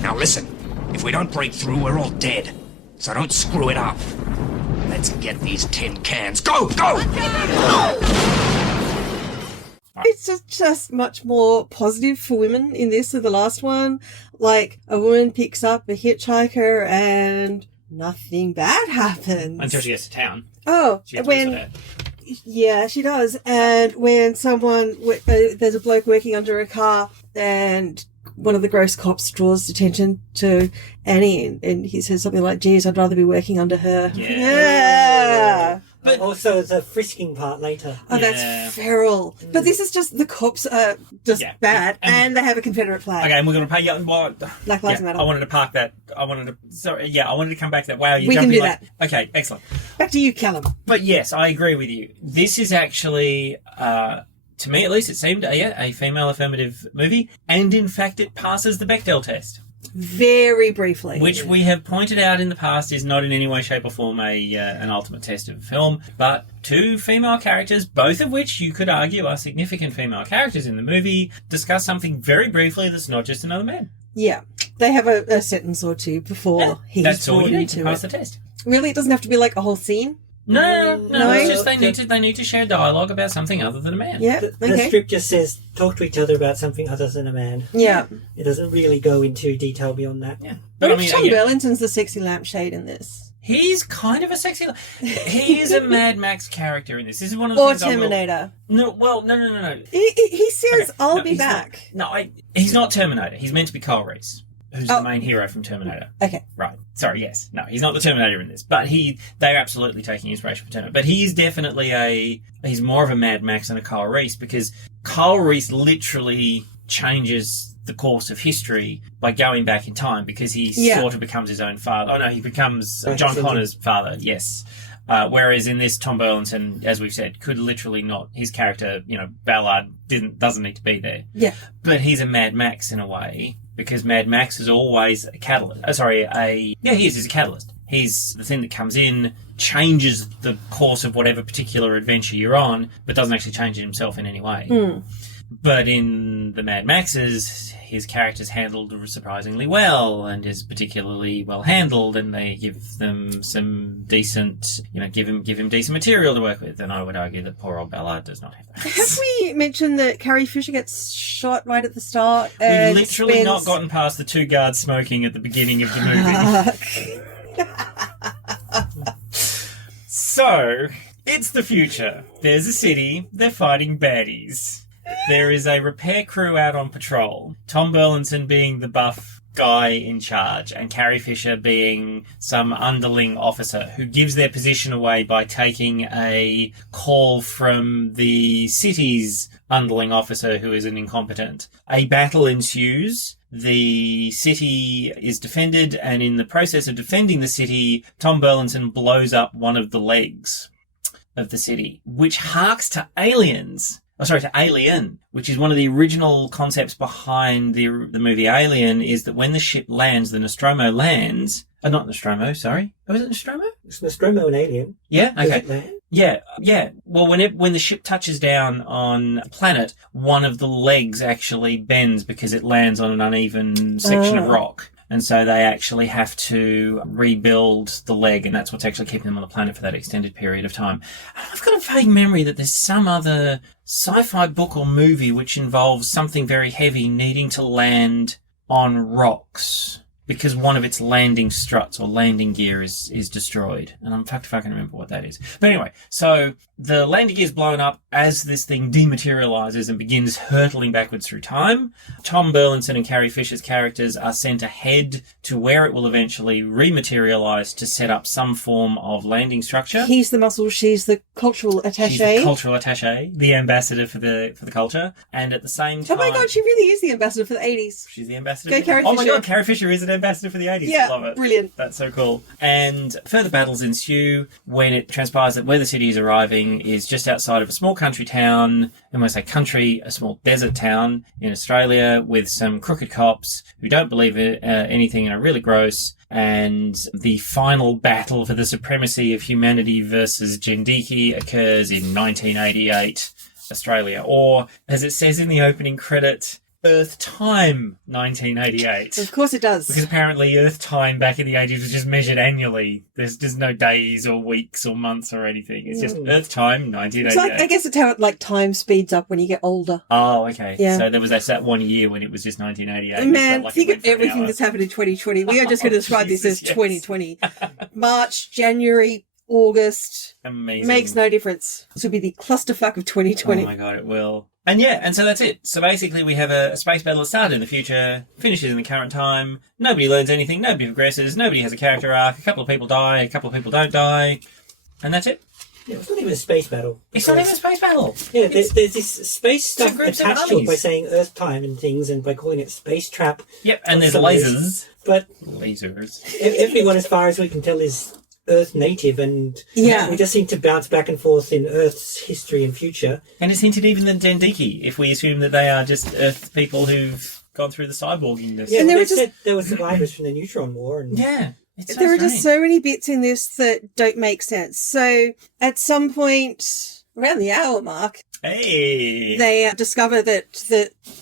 Now listen, if we don't break through, we're all dead. So don't screw it up. Let's get these tin cans. Go! It's just much more positive for women in this than the last one. Like, a woman picks up a hitchhiker and nothing bad happens. Until she gets to town. Yeah, she does. And when there's a bloke working under a car, and one of the gross cops draws attention to Annie, and he says something like, geez, I'd rather be working under her. Yeah. But also the frisking part later. Oh, that's feral. But this is just, the cops are just bad, and they have a Confederate flag. Okay, and we're going to pay you. Black Lives Matter. I wanted to park that. I wanted to come back to that. Wow, we can do that. Okay, excellent. Back to you, Callum. But yes, I agree with you. This is actually, to me at least, it seemed a female affirmative movie, and in fact it passes the Bechdel test. Very briefly. Which we have pointed out in the past is not in any way, shape or form an ultimate test of a film, but two female characters, both of which you could argue are significant female characters in the movie, discuss something very briefly that's not just another man. Yeah. They have a sentence or two before he's that's all brought you need into to pass it. the test. Really? It doesn't have to be like a whole scene? No. It's just they need to share dialogue about something other than a man. Yeah, The script just says talk to each other about something other than a man. Yeah. It doesn't really go into detail beyond that. Yeah. But But I mean, Tom again, Burlinson's the sexy lampshade in this. he's kind of a sexy... He is a Mad Max character in this. This is one of the Or things Terminator. No. He says, Okay, I'll no, be he's back. he's not Terminator. He's meant to be Kyle Reese, who's the main hero from Terminator. Okay. Right. Sorry, yes. No, he's not the Terminator in this. But they're absolutely taking inspiration from Terminator. But he is definitely he's more of a Mad Max than a Kyle Reese, because Kyle Reese literally changes the course of history by going back in time, because he sort of becomes his own father. Oh no, he becomes John Connor's father, yes. Whereas in this, Tom Burlinson, as we've said, could literally not. His character, Ballard, doesn't need to be there. Yeah. But he's a Mad Max in a way, because Mad Max is always a catalyst. He's a catalyst. He's the thing that comes in, changes the course of whatever particular adventure you're on, but doesn't actually change it himself in any way. Mm. But in the Mad Maxes, his character's handled surprisingly well, and is particularly well handled, and they give them some decent, give him decent material to work with. And I would argue that poor old Ballard does not have that. Have we mentioned that Carrie Fisher gets shot right at the start? We've and literally not gotten past the two guards smoking at the beginning of the movie. So, it's the future. There's a city. They're fighting baddies. There is a repair crew out on patrol. Tom Burlinson being the buff guy in charge, and Carrie Fisher being some underling officer who gives their position away by taking a call from the city's underling officer who is an incompetent. A battle ensues. The city is defended, and in the process of defending the city, Tom Burlinson blows up one of the legs of the city, which harks to Alien, which is one of the original concepts behind the movie Alien, is that when the ship lands, the Nostromo lands... not Nostromo, sorry. Was it Nostromo? It's Nostromo and Alien. Yeah? Does Okay. it land? Yeah. Well, when the ship touches down on a planet, one of the legs actually bends because it lands on an uneven section of rock. And so they actually have to rebuild the leg, and that's what's actually keeping them on the planet for that extended period of time. I've got a vague memory that there's some other sci-fi book or movie which involves something very heavy needing to land on rocks because one of its landing struts or landing gear is destroyed. And I'm fucked if I can remember what that is. But anyway, so the landing gear is blown up as this thing dematerializes and begins hurtling backwards through time. Tom Burlinson and Carrie Fisher's characters are sent ahead to where it will eventually rematerialize to set up some form of landing structure. He's the muscle, she's the cultural attaché. She's the cultural attaché, the ambassador for the culture. And at the same time... Oh my god, she really is the ambassador for the 80s. She's the ambassador. Go Carrie Oh my Fisher. god, Carrie Fisher is an ambassador for the 80s. Yeah, Love it. brilliant. That's so cool. And further battles ensue when it transpires that where the city is arriving is just outside of a small country town. And when I say country, a small desert town in Australia with some crooked cops who don't believe anything and are really gross. And the final battle for the supremacy of humanity versus Jendiki occurs in 1988 Australia. Or, as it says in the opening credit, Earth Time 1988. Of course it does. Because apparently Earth Time back in the 80s was just measured annually. There's no days or weeks or months or anything. It's just Earth Time 1988. It's like, I guess it's how time speeds up when you get older. Oh, okay. Yeah. So there was that 1 year when it was just 1988. Man, Like think it of went for an everything hour. that's happened in 2020. We are just going to describe this as Jesus, yes. 2020. March, January, August. Amazing. Makes no difference. This will be the clusterfuck of 2020. Oh my god, it will. And so that's it. So basically we have a space battle that started in the future, finishes in the current time, nobody learns anything, nobody progresses, nobody has a character arc, a couple of people die, a couple of people don't die, and that's it. Yeah, it's not even a space battle. It's not even a space battle. Yeah, there's this space stuff groups of attached to it armies. by saying Earth Time and things and by calling it Space Trap. Yep, and there's Some lasers. But Lasers. everyone, as far as we can tell, is Earth native, and we just seem to bounce back and forth in Earth's history and future. And it's hinted even in Dendiki, if we assume that they are just Earth people who've gone through the cyborgingness. Yeah, and they said there were survivors from the Neutron War. And There are just so many bits in this that don't make sense. So at some point, around the hour mark, they discover that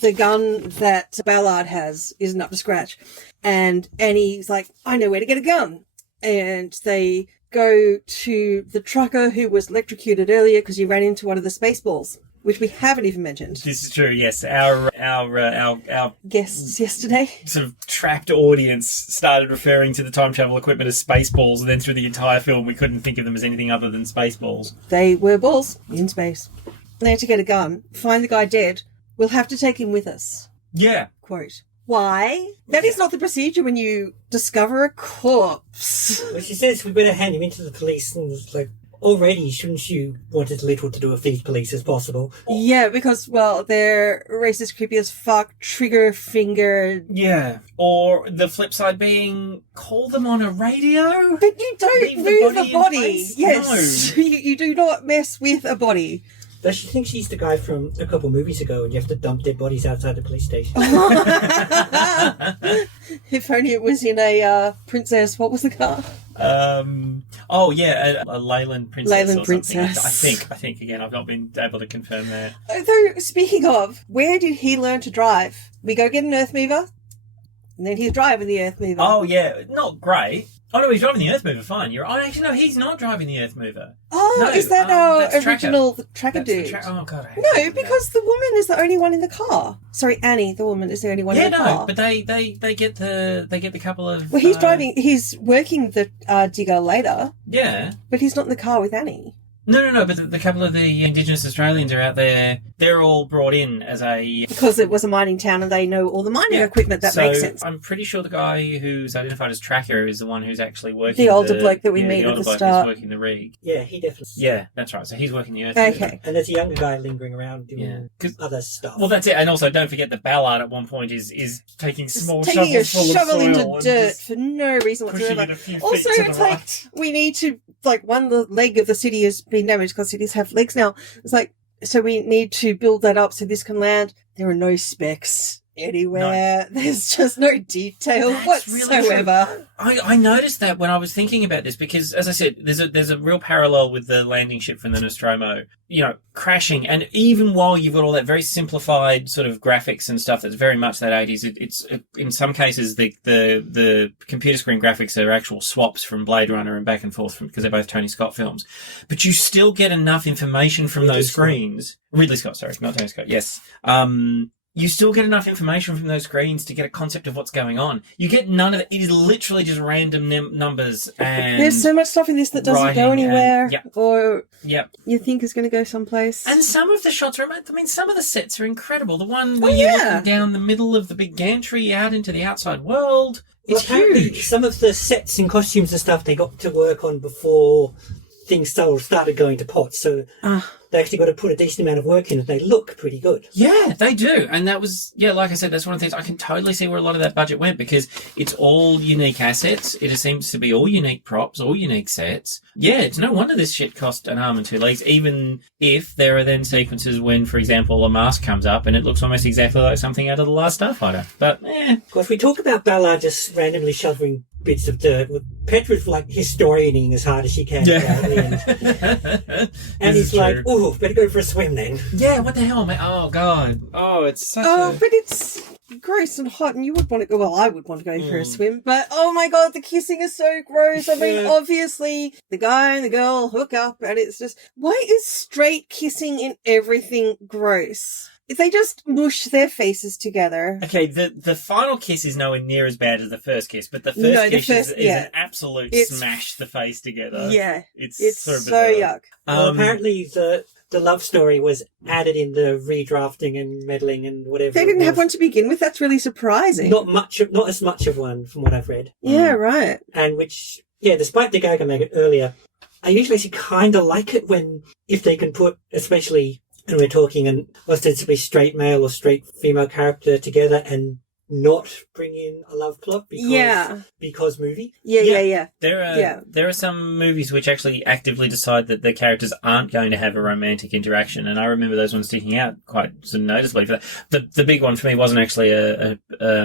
the gun that Ballard has isn't up to scratch. And Annie's like, I know where to get a gun. And they go to the trucker who was electrocuted earlier because he ran into one of the Spaceballs, which we haven't even mentioned. This is true, yes. Our guests yesterday, sort of trapped audience, started referring to the time travel equipment as Spaceballs, and then through the entire film we couldn't think of them as anything other than Spaceballs. They were balls in space. They had to get a gun, find the guy dead. We'll have to take him with us. Yeah. Quote. Why? That is not the procedure when you discover a corpse. Well, she says we better hand him into the police, and it's like, already, shouldn't you want as little to do with these police as possible? Yeah, because, well, they're racist, creepy as fuck, trigger finger. Yeah. Or the flip side being, call them on a radio? But you don't move a body. Yes. No. You do not mess with a body. Does she think she's the guy from a couple movies ago and you have to dump dead bodies outside the police station? If only it was in a Princess, what was the car? A Leyland Princess. Leyland or Princess. I think again, I've not been able to confirm that. Although, speaking of, where did he learn to drive? We go get an Earth Mover, and then he's driving the Earth Mover. Oh, yeah, not great. Oh, no, he's driving the Earth Mover, fine. Actually, no, he's not driving the Earth Mover. Oh, no, is that our that's original tracker dude? Oh, God. No, because the woman is the only one in the car. Sorry, Annie, the woman, is the only one in the car. Yeah, no, but they get the couple of... Well, he's working the digger later. Yeah. But he's not in the car with Annie. No, but the couple of the Indigenous Australians are out there. They're all brought in as a... Because it was a mining town and they know all the mining equipment. That makes sense. I'm pretty sure the guy who's identified as Tracker is the one who's actually working... The older bloke that we meet at the start. Who's working the rig. Yeah, he definitely... Yeah, that's right. So he's working the Earth. Okay. And there's a younger guy lingering around doing other stuff. Well, that's it. And also, don't forget that Ballard at one point is taking small taking a shovels full shovel of soil into dirt for no reason whatsoever. Also, it's like, we need to... Like, the leg of the city has been damaged because cities have legs now. It's like, so we need to build that up so this can land. There are no specs anywhere. No. There's just no detail whatsoever. Really, I noticed that when I was thinking about this because, as I said, there's a real parallel with the landing ship from the Nostromo, crashing. And even while you've got all that very simplified sort of graphics and stuff that's very much that 80s, it's in some cases the computer screen graphics are actual swaps from Blade Runner and back and forth because they're both Tony Scott films. But you still get enough information from those screens. Ridley Scott, sorry, not Tony Scott, yes. You still get enough information from those screens to get a concept of what's going on. You get none of it. It is literally just random numbers and... There's so much stuff in this that doesn't go anywhere or Yep. you think is going to go someplace. And some of the shots are... I mean, some of the sets are incredible. The one where you're looking down the middle of the big gantry out into the outside world. It's huge. Some of the sets and costumes and stuff they got to work on before things started going to pot. So... They actually got to put a decent amount of work in and they look pretty good. Yeah, they do. And that was, like I said, that's one of the things I can totally see where a lot of that budget went because it's all unique assets. It seems to be all unique props, all unique sets. Yeah, it's no wonder this shit cost an arm and two legs, even if there are then sequences when, for example, a mask comes up and it looks almost exactly like something out of The Last Starfighter. But, Of course, we talk about Ballard just randomly shoveling bits of dirt. Petra's like historianing as hard as she can. And he's like, "Ooh, better go for a swim then." Yeah, what the hell, man? Oh God, it's such. But it's gross and hot, and you would want to go. Well, I would want to go for a swim, but oh my God, the kissing is so gross. I mean, obviously, the guy and the girl hook up, and it's just why is straight kissing in everything gross? If they just mush their faces together. Okay, the final kiss is nowhere near as bad as the first kiss, but the first kiss is an absolute smash the face together. Yeah. It's so bizarre. yuck. Well, apparently the love story was added in the redrafting and meddling and whatever. They didn't have one to begin with. That's really surprising. Not as much of one from what I've read. Yeah, right. And which, despite the gag I made it earlier, I usually kind of like it if they can put, especially... And we're talking an ostensibly straight male or straight female character together and not bring in a love plot because movie. Yeah. There are some movies which actually actively decide that the characters aren't going to have a romantic interaction, and I remember those ones sticking out quite sort of noticeably for that. The big one for me wasn't actually a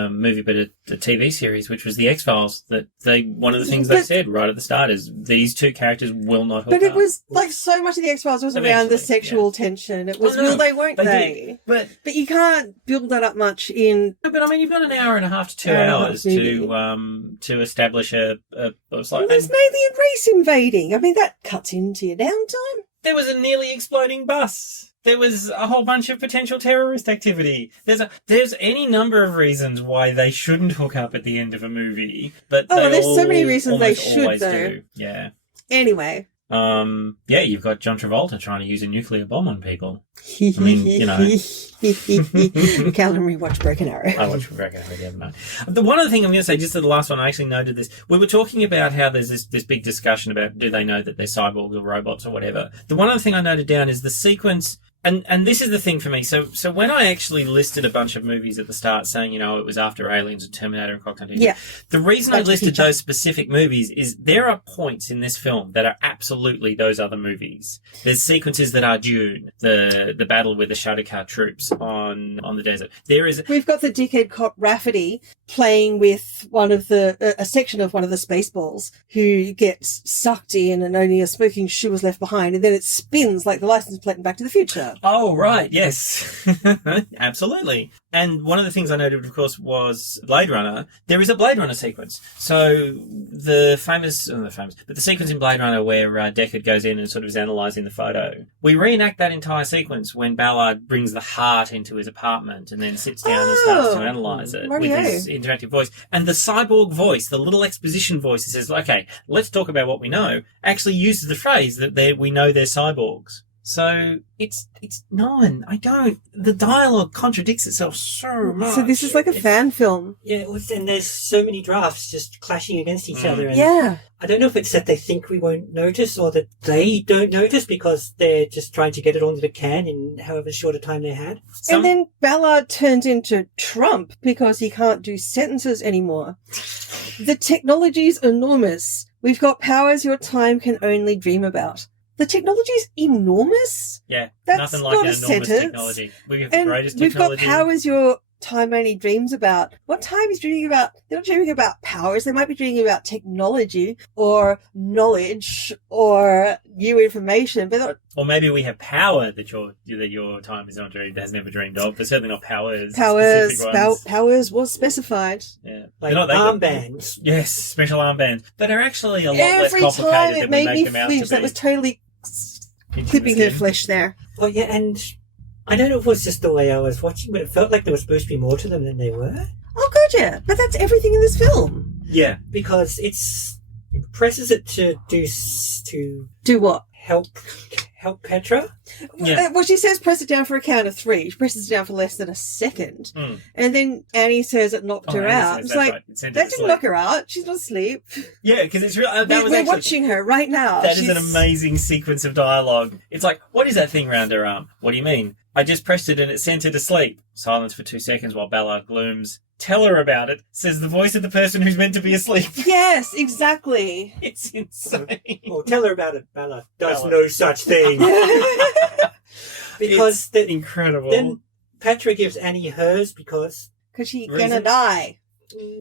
movie, but a TV series, which was The X-Files. That one of the things they said right at the start is these two characters will not hook up. But it was like so much of The X-Files was around the sexual tension. It was will they, won't they? But you can't build that up much in. But I mean, you've got an hour and a half to 2 hours to establish a there's an alien race invading. I mean, that cuts into your downtime. There was a nearly exploding bus. There was a whole bunch of potential terrorist activity. There's any number of reasons why they shouldn't hook up at the end of a movie, but there's so many reasons they should though. Do. Yeah. Anyway. You've got John Travolta trying to use a nuclear bomb on people. I mean, you know. Callum rewatched Broken Arrow. I watched Broken Arrow the other night. The one other thing I'm going to say, just to the last one, I actually noted this. We were talking about how there's this big discussion about do they know that they're cyborgs or robots or whatever. The one other thing I noted down is the sequence. And this is the thing for me. So when I actually listed a bunch of movies at the start saying, you know, it was after Aliens and Terminator and Clock Hunter. Yeah. The reason I listed those specific movies is there are points in this film that are absolutely those other movies. There's sequences that are Dune, the battle with the Shattercar troops on the desert. We've got the dickhead cop Rafferty playing with a section of one of the Spaceballs who gets sucked in and only a smoking shoe was left behind, and then it spins like the license plate in Back to the Future. Oh, right, yes. Absolutely. And one of the things I noted, of course, was Blade Runner. There is a Blade Runner sequence. So the sequence in Blade Runner where Deckard goes in and sort of is analysing the photo. We reenact that entire sequence when Ballard brings the heart into his apartment and then sits down and starts to analyse it with his interactive voice. And the cyborg voice, the little exposition voice that says, okay, let's talk about what we know, actually uses the phrase that we know they're cyborgs. So it's the dialogue contradicts itself so much. So this is like a fan film. Yeah, and there's so many drafts just clashing against each other. And yeah. I don't know if it's that they think we won't notice or that they don't notice because they're just trying to get it onto the can in however short a time they had. And then Ballard turns into Trump because he can't do sentences anymore. The technology's enormous. We've got powers your time can only dream about. The technology's enormous. Yeah, that's nothing like not an a enormous sentence. Technology. We have the greatest we've technology. We've got powers your time only dreams about. What time is dreaming about? They're not dreaming about powers. They might be dreaming about technology or knowledge or new information, but not. Or maybe we have power that your time is has never dreamed of, but certainly not powers. Powers was specified. Yeah, like armbands. Yes, special armbands that are actually a lot less complicated time it than made we me make them out flinch. to That be. was totally clipping her flesh there. Well, yeah, and I don't know if it was just the way I was watching, but it felt like there was supposed to be more to them than they were. Oh, God, yeah. But that's everything in this film. Yeah. Because it presses it to do what? Help Petra? Yeah. Well, she says press it down for a count of 3. She presses it down for less than a second. And then Annie says it knocked her out. It's like, that didn't knock her out. She's not asleep. Yeah, because it's real. We're watching her right now. That is an amazing sequence of dialogue. It's like, what is that thing round her arm? What do you mean? I just pressed it and it sent her to sleep. Silence for 2 seconds while Ballard glooms. Tell her about it, says the voice of the person who's meant to be asleep. Yes, exactly. It's insane. Well, tell her about it, Ballard. Does no such thing. Because it's incredible. Then Petra gives Annie hers because she's gonna die.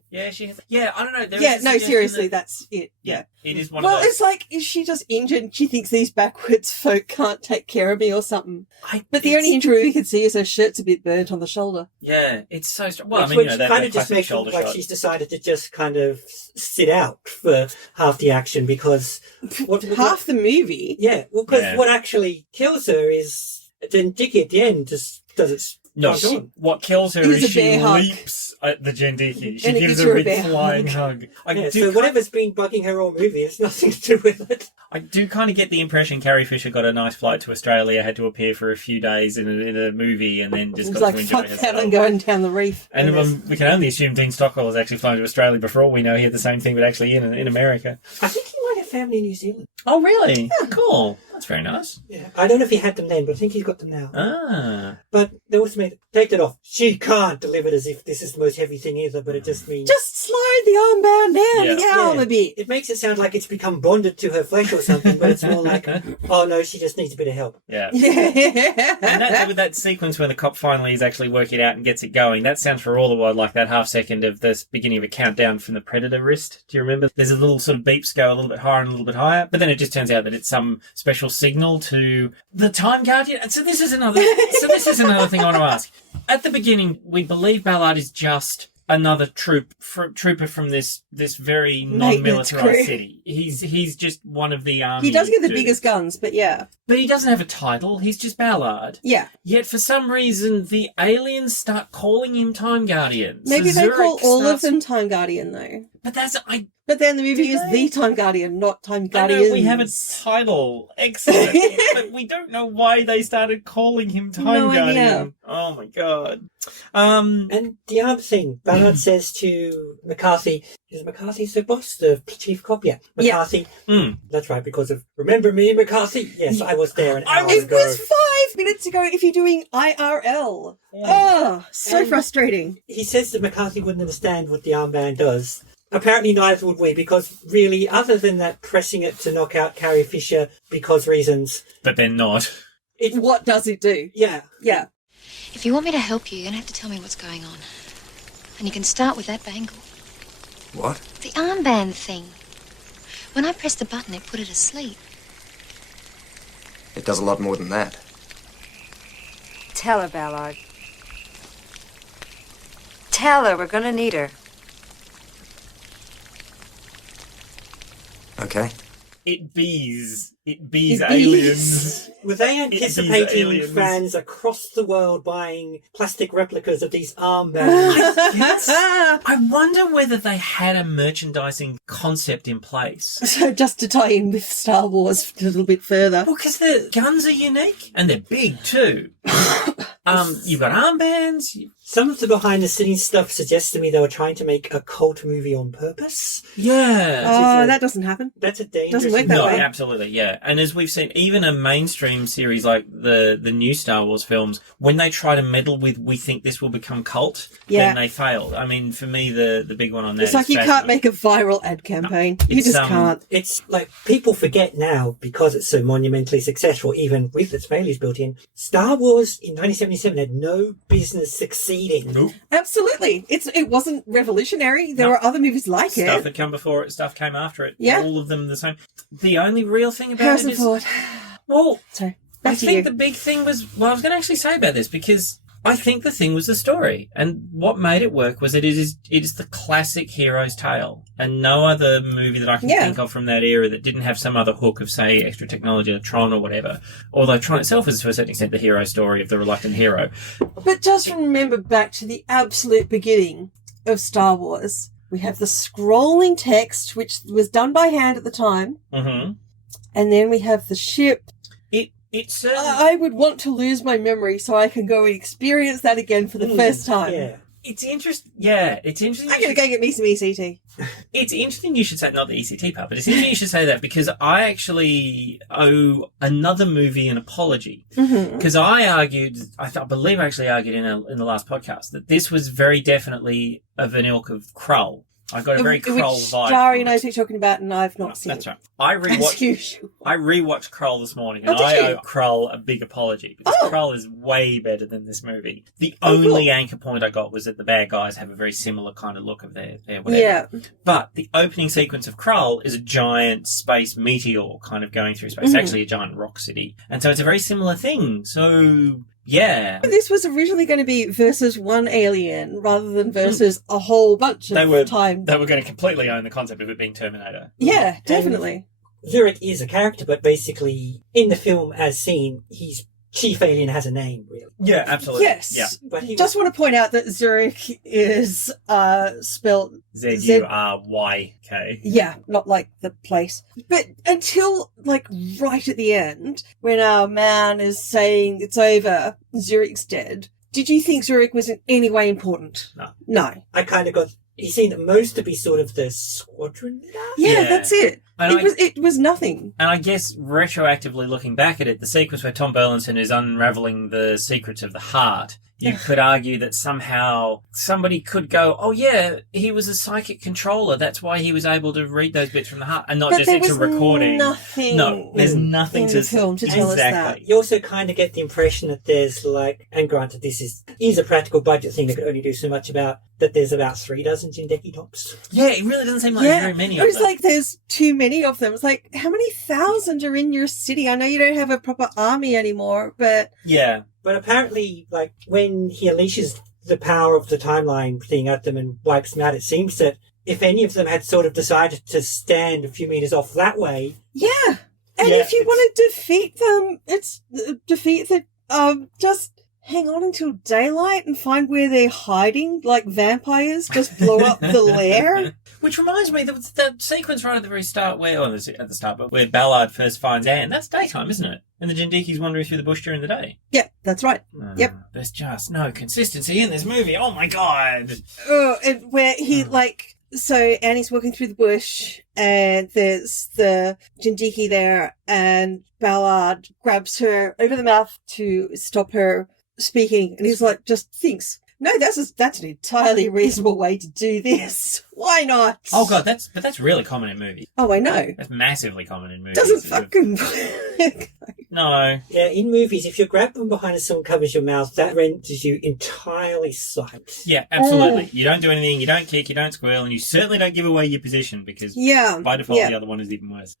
Yeah, she has. Yeah, I don't know. Seriously, that's it. Yeah. It is one of those. Well, it's like, is she just injured and she thinks these backwards folk can't take care of me or something? But the only injury we can see is her shirt's a bit burnt on the shoulder. Yeah, it's so strange. Well, which kind of just makes it look like she's decided to just kind of sit out for half the action because... half the movie? Yeah, well, because what actually kills her is... Then Dickie at the end just does it... No, what kills her is she leaps at the Jendiki. She gives her a big flying hug. So whatever's been bugging her all movie has nothing to do with it. I do kind of get the impression Carrie Fisher got a nice flight to Australia, had to appear for a few days in a movie, and then just got to enjoy herself. Fuck that, I'm going down the reef. And we can only assume Dean Stockwell has actually flown to Australia. For all we know, he had the same thing, but actually in America. I think he might have family in New Zealand. Oh, really? Yeah. Cool. That's very nice. Yeah, I don't know if he had them then, but I think he's got them now. Ah. But they also made take it off. She can't deliver it as if this is the most heavy thing either, but it just means... Just slide the armband down the arm a bit. It makes it sound like it's become bonded to her flesh or something, but it's more like, oh no, she just needs a bit of help. Yeah. And with that sequence when the cop finally is actually working it out and gets it going, that sounds for all the while like that half second of the beginning of a countdown from the Predator wrist. Do you remember? There's a little sort of beeps go a little bit higher and a little bit higher, but then it just turns out that it's some special signal to the Time Guardian. And so this is another thing I want to ask. At the beginning, we believe Ballard is just another trooper from this very non-militarized city. He's just one of the army. He does get the dudes. biggest guns, but yeah. But he doesn't have a title. He's just Ballard. Yeah. Yet for some reason, the aliens start calling him Time Guardian. Maybe so they Zurich call all of starts- them Time Guardian, though. But But then the movie is The Time Guardian, not Time I Guardians. know we have a title. Excellent. But we don't know why they started calling him Time No Guardian. idea. Oh my god. And the other thing, Ballard says to McCarthy, is McCarthy's the boss, the chief cop? Yeah. McCarthy. That's right, because of, remember me, McCarthy? Yes, I was there an hour It ago. was 5 minutes ago if you're doing IRL. Oh, so And frustrating. He says that McCarthy wouldn't understand what the armband does. Apparently neither would we, because really, other than that pressing it to knock out Carrie Fisher because reasons... But they're not. What does it do? Yeah. Yeah. If you want me to help you, you're going to have to tell me what's going on. And you can start with that bangle. What? The armband thing. When I pressed the button, it put it asleep. It does a lot more than that. Tell her, Ballard. Tell her we're going to need her. Okay. It bees aliens. Were they It bees anticipating aliens. fans across the world buying plastic replicas of these armbands? I wonder whether they had a merchandising concept in place. So just to tie in with Star Wars a little bit further. Well, because the guns are unique and they're big too. You've got armbands. Some of the behind-the-scenes stuff suggests to me they were trying to make a cult movie on purpose. Yeah. Oh, that doesn't happen. That's a dangerous... Doesn't work that No, way. absolutely, yeah. And as we've seen, even a mainstream series like the new Star Wars films, when they try to meddle with, we think this will become cult, then they fail. I mean, for me, the big one on that It's like is you can't make a viral ad campaign. You just can't. It's like people forget now, because it's so monumentally successful, even with its failures built in. Star Wars in 1977 had no business succeeding. Nope. Absolutely. It wasn't revolutionary. There were other movies like Stuff it. that come before it, stuff came after it. Yeah. All of them the same. The only real thing about Harrison it is... Ford. Well, Sorry. I Back to think you. the big thing was... Well, I was going to actually say about this, because I think the thing was the story. And what made it work was it is the classic hero's tale. And no other movie that I can think of from that era that didn't have some other hook of, say, extra technology or Tron or whatever. Although Tron itself is, to a certain extent, the hero story of the reluctant hero. But just remember back to the absolute beginning of Star Wars. We have the scrolling text, which was done by hand at the time. Mm-hmm. And then we have the ship. It's I would want to lose my memory so I can go and experience that again for the first time. Yeah. It's interesting. Yeah, it's interesting. I'm going to go get me some ECT. It's interesting you should say, not the ECT part, but it's interesting you should say that, because I actually owe another movie an apology. Because I argued, I believe I actually argued in the last podcast, that this was very definitely of an ilk of Krull. I got a very Krull vibe. Jari knows what you're talking about, and I've not seen That's it. right. I As usual. rewatched Krull this morning, and Oh, did I you? owe Krull a big apology, because Krull is way better than this movie. The Oh, only cool. anchor point I got was that the bad guys have a very similar kind of look of their whatever. Yeah. But the opening sequence of Krull is a giant space meteor kind of going through space. It's actually a giant rock city. And so it's a very similar thing. So, yeah. This was originally going to be versus one alien rather than versus a whole bunch of time. They were going to completely own the concept of it being Terminator. Yeah, definitely. Zurich is a character, but basically, in the film as seen, he's chief alien has a name, really. Yeah, absolutely. Yes. Yeah. But he Just want to point out that Zurich is spelled Zurayk. Yeah, not like the place. But until, like, right at the end, when our man is saying it's over, Zurich's dead, did you think Zurich was in any way important? No. No. I kind of got he seemed at most to be sort of the squadron leader. Yeah, that's it. And It was nothing. And I guess retroactively looking back at it, the sequence where Tom Burlinson is unravelling the secrets of the heart, you could argue that somehow somebody could go, oh yeah, he was a psychic controller. That's why he was able to read those bits from the heart and not just into recording. There's nothing in to the film to tell us that. You also kind of get the impression that there's like, and granted this is a practical budget thing that could only do so much about, that there's about 3 dozen Jindeki tops. Yeah, it really doesn't seem like there's very many of them. It was like there's too many of them. It's like, how many thousand are in your city? I know you don't have a proper army anymore, but... Yeah. But apparently, like, when he unleashes the power of the timeline thing at them and wipes them out, it seems that if any of them had sort of decided to stand a few meters off that way... Yeah. And if you want to defeat them, it's defeat the... just... hang on until daylight and find where they're hiding, like vampires, just blow up the lair. Which reminds me, that sequence right at the very start, where Ballard first finds Anne, that's daytime, isn't it? And the Jindiki's wandering through the bush during the day. Yeah, that's right. Yep. There's just no consistency in this movie. Oh my God. Oh, and where he, so Annie's walking through the bush and there's the Jindiki there and Ballard grabs her over the mouth to stop her speaking, and he's like, just thinks, no, that's an entirely reasonable way to do this. Why not? Oh God, that's really common in movies. Oh, I know. That's massively common in movies. Doesn't fucking No. Yeah, in movies, if you're grabbed from behind and someone covers your mouth, that renders you entirely silent. Yeah, absolutely. You don't do anything, you don't kick, you don't squeal, and you certainly don't give away your position because by default the other one is even worse.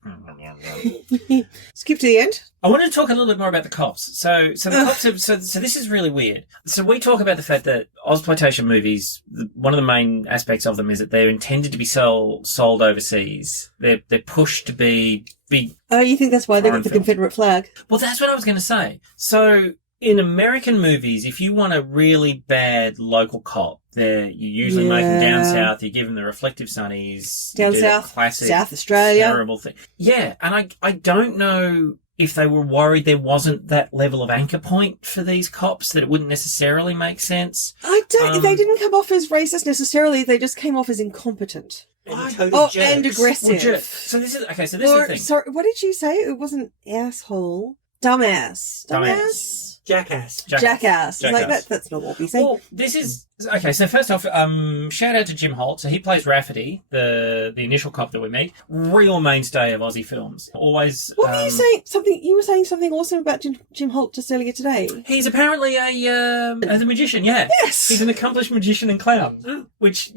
Skip to the end. I wanted to talk a little bit more about the cops. So the cops have, so this is really weird. So we talk about the fact that Ozploitation movies, one of the main aspects of them is that they're intended to be sold overseas. They're pushed to be big. Oh, you think that's why they got the Confederate flag? Well, that's what I was going to say. So in American movies, if you want a really bad local cop, you usually make them down south. You give them the reflective sunnies. Down south, classic, South Australia. Terrible thing. Yeah, and I don't know if they were worried there wasn't that level of anchor point for these cops, that it wouldn't necessarily make sense. They didn't come off as racist necessarily. They just came off as incompetent. And aggressive. So this is the thing. Sorry, what did you say? It wasn't asshole. Dumbass. Jackass. Like that's not what we say. Well, this is okay. So first off, shout out to Jim Holt. So he plays Rafferty, the initial cop that we meet. Real mainstay of Aussie films. Always. What were you saying? You were saying something awesome about Jim Holt just earlier today. He's apparently a magician. Yeah. Yes. He's an accomplished magician and clown, which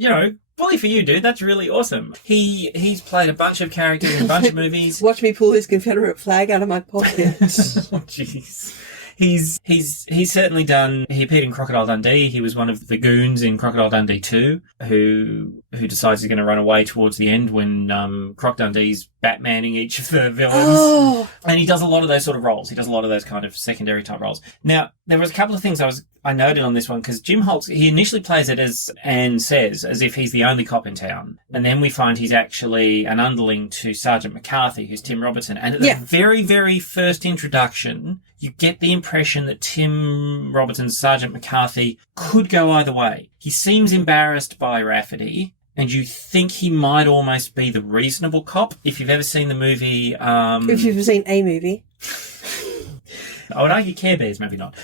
bully for you, dude. That's really awesome. He's played a bunch of characters in a bunch of movies. Watch me pull his Confederate flag out of my pocket. Oh, jeez. He's certainly done. He appeared in Crocodile Dundee. He was one of the goons in Crocodile Dundee 2, who decides he's going to run away towards the end when Croc Dundee's Batmaning each of the villains. Oh. And he does a lot of those sort of roles. He does a lot of those kind of secondary type roles. Now, there was a couple of things I noted on this one, because Jim Holt, he initially plays it as Anne says, as if he's the only cop in town. And then we find he's actually an underling to Sergeant McCarthy, who's Tim Robertson. And at the very, very first introduction, you get the impression that Tim Robertson's Sergeant McCarthy could go either way. He seems embarrassed by Rafferty, and you think he might almost be the reasonable cop. If you've ever seen the movie... if you've ever seen a movie. I would argue Care Bears, maybe not.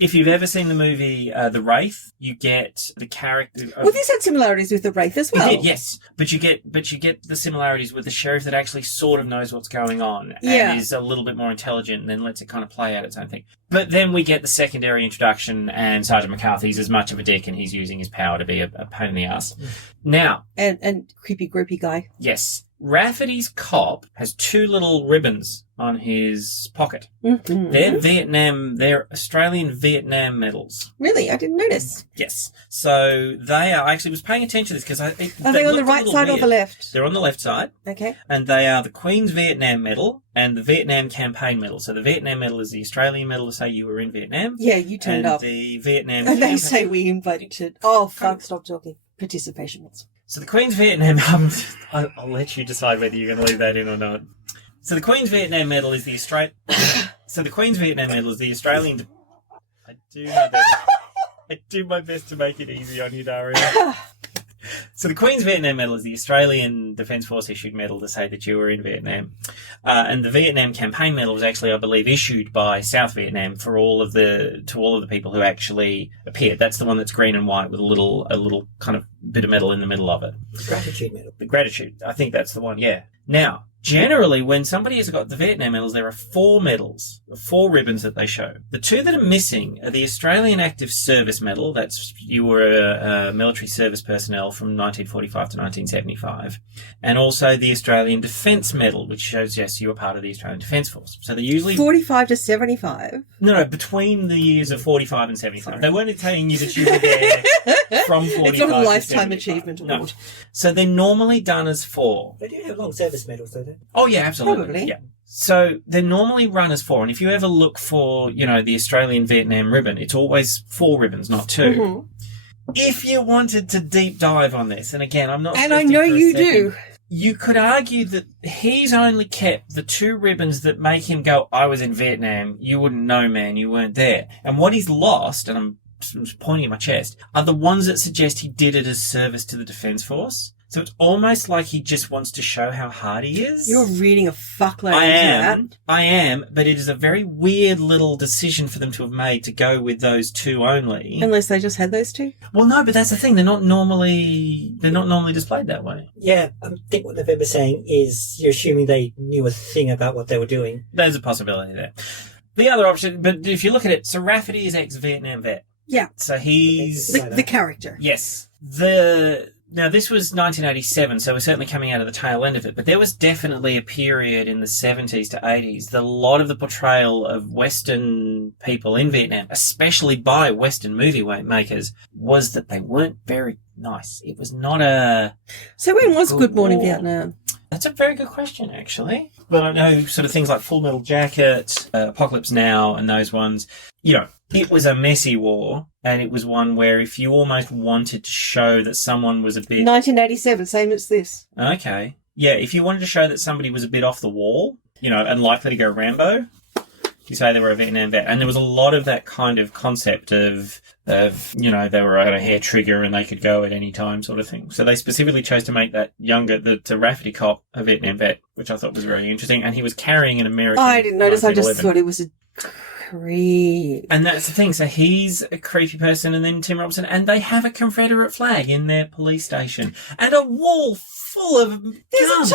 If you've ever seen the movie The Wraith, you get the character. Well, this had similarities with The Wraith as well. It did, yes, but you get the similarities with the sheriff that actually sort of knows what's going on and is a little bit more intelligent, and then lets it kind of play out its own thing. But then we get the secondary introduction, and Sergeant McCarthy's as much of a dick, and he's using his power to be a pain in the ass. Now, and creepy, gropey guy. Yes. Rafferty's cop has 2 little ribbons on his pocket. Mm-hmm. They're Australian Vietnam medals. Really? I didn't notice. Yes. So they are, I actually was paying attention to this because Are they on the right side or the left? They're on the left side. Okay. And they are the Queen's Vietnam Medal and the Vietnam Campaign Medal. So the Vietnam Medal is the Australian medal to say you were in Vietnam. Yeah, you turned up. And the Vietnam... And they say we invited... Oh, fuck, stop talking. Participation medals. So the Queen's Vietnam... I'll let you decide whether you're going to leave that in or not. So the Queen's Vietnam Medal is the Australian... So the Queen's Vietnam Medal is the Australian... I do my best to make it easy on you, Daria. So the Queen's Vietnam Medal is the Australian Defence Force issued medal to say that you were in Vietnam. And the Vietnam Campaign Medal was actually, I believe, issued by South Vietnam to all of the people who actually appeared. That's the one that's green and white with a little kind of bit of metal in the middle of it. Gratitude medal. The gratitude. I think that's the one, yeah. Now, generally, when somebody has got the Vietnam medals, there are 4 medals, 4 ribbons that they show. The 2 that are missing are the Australian Active Service Medal. That's you were a military service personnel from 1945 to 1975. And also the Australian Defence Medal, which shows, yes, you were part of the Australian Defence Force. So they usually... 45 to 75? No, between the years of 45 and 75. Sorry. They weren't telling you that you were there from 45 It's not a lifetime 75. achievement award. No. So they're normally done as 4. They do have long service medals, don't they? Oh, yeah, absolutely. Probably. Yeah. So they're normally run as 4. And if you ever look for, the Australian Vietnam ribbon, it's always 4 ribbons, not 2. Mm-hmm. If you wanted to deep dive on this, and again, I'm not... And I know you do. You could argue that he's only kept the 2 ribbons that make him go, I was in Vietnam, you wouldn't know, man, you weren't there. And what he's lost, and I'm pointing at my chest, are the ones that suggest he did it as service to the Defence Force. So it's almost like he just wants to show how hard he is. You're reading a fuckload into that. I am, but it is a very weird little decision for them to have made to go with those 2 only. Unless they just had those 2. Well, no, but that's the thing. They're not normally displayed that way. Yeah, I think what November's saying is you're assuming they knew a thing about what they were doing. There's a possibility there. The other option, but if you look at it, so Rafferty is ex-Vietnam vet. Yeah. So he's... The character. Yes. Now, this was 1987, so we're certainly coming out of the tail end of it, but there was definitely a period in the 70s to 80s that a lot of the portrayal of Western people in Vietnam, especially by Western movie makers, was that they weren't very nice. It was not a... So when was Good Morning Vietnam? That's a very good question, actually. But I know sort of things like Full Metal Jacket, Apocalypse Now, and those ones, it was a messy war, and it was one where if you almost wanted to show that someone was a bit... 1987, same as this. Okay. Yeah, if you wanted to show that somebody was a bit off the wall, and likely to go Rambo, you say they were a Vietnam vet. And there was a lot of that kind of concept of they were on a hair trigger and they could go at any time sort of thing. So they specifically chose to make that the Rafferty cop a Vietnam vet, which I thought was very interesting. And he was carrying an American... I didn't notice, I just 1911. thought it was a... creep. And that's the thing. So he's a creepy person, and then Tim Robertson, and they have a Confederate flag in their police station and a wall full of guns. There's a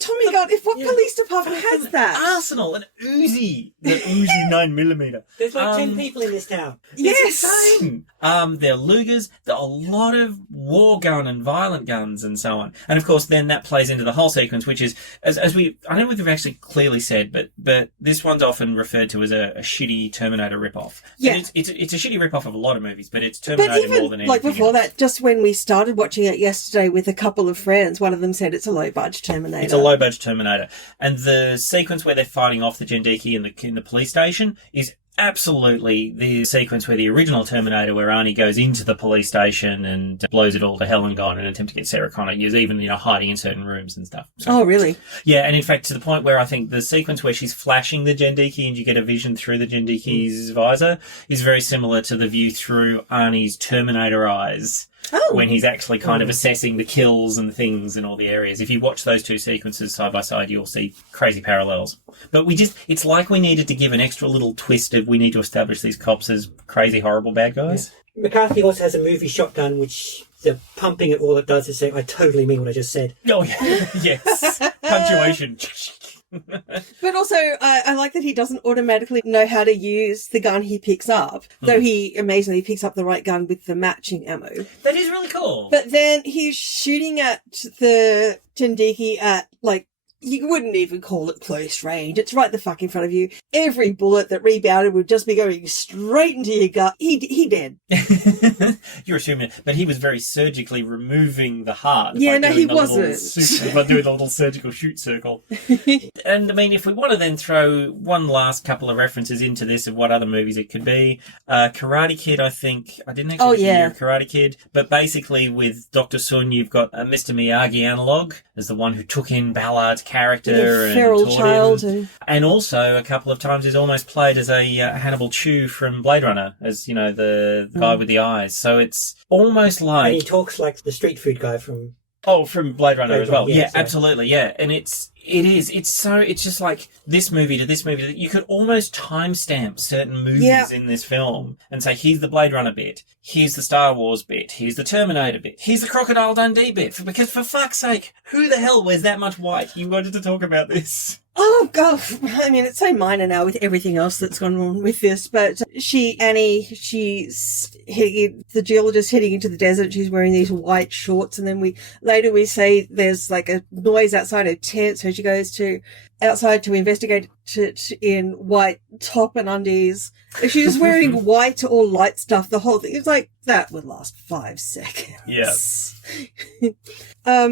Tommy gun. If what police department has that? Arsenal, an Uzi, the Uzi 9mm. There's like 10 people in this town. Yes. It's insane. There are Lugers, there are a lot of war gun and violent guns and so on. And of course, then that plays into the whole sequence, which is, I don't know if we've actually clearly said, but this one's often referred to as a shitty Terminator ripoff. Yeah. And it's a shitty ripoff of a lot of movies, but it's Terminator more than anything. Like before else. that, just when we started watching it yesterday with a couple of friends, one of them said it's a low-budget Terminator. It's a low-budget Terminator. And the sequence where they're fighting off the Jendiki in the police station is absolutely the sequence where the original Terminator, where Arnie goes into the police station and blows it all to hell and gone in an attempt to get Sarah Connor. He's even, hiding in certain rooms and stuff. So, oh, really? Yeah, and in fact, to the point where I think the sequence where she's flashing the Jendiki and you get a vision through the Jendiki's visor is very similar to the view through Arnie's Terminator eyes. Oh. When he's actually kind of assessing the kills and things in all the areas. If you watch those 2 sequences side by side, you'll see crazy parallels. But it's like we needed to give an extra little twist of we need to establish these cops as crazy, horrible bad guys. Yeah. McCarthy also has a movie shotgun, which the pumping it, all it does is say, I totally mean what I just said. Oh, yeah. Yes. Punctuation. But also, I like that he doesn't automatically know how to use the gun he picks up, though he amazingly picks up the right gun with the matching ammo. That is really cool. But then he's shooting at the Jendiki at, you wouldn't even call it close range. It's right the fuck in front of you. Every bullet that rebounded would just be going straight into your gut. He dead. You're assuming, but he was very surgically removing the heart. Yeah, no, he wasn't. By doing the little surgical shoot circle. And I mean, if we want to then throw one last couple of references into this of what other movies it could be, Karate Kid, I think, I didn't actually hear Karate Kid, but basically with Dr. Sun, you've got a Mr. Miyagi analog as the one who took in Ballard's character The and feral taught child. him. And also, a couple of times, is almost played as a Hannibal Chew from Blade Runner, as, you know, the guy with the eyes. So it's almost like... And he talks like the street food guy from... Oh, from Blade Runner as well. Yes, Yeah, absolutely, yeah. And it's just like this movie to this movie. You could almost timestamp certain movies in this film and say, here's the Blade Runner bit, here's the Star Wars bit, here's the Terminator bit, here's the Crocodile Dundee bit. Because for fuck's sake, who the hell wears that much white? You wanted to talk about this. Oh, God. I mean, it's so minor now with everything else that's gone on with this. But she's the geologist heading into the desert. She's wearing these white shorts. And then later we say there's like a noise outside her tent. So she goes outside to investigate it in white top and undies. If she was wearing white or light stuff, the whole thing, it's like, that would last 5 seconds. Yeah.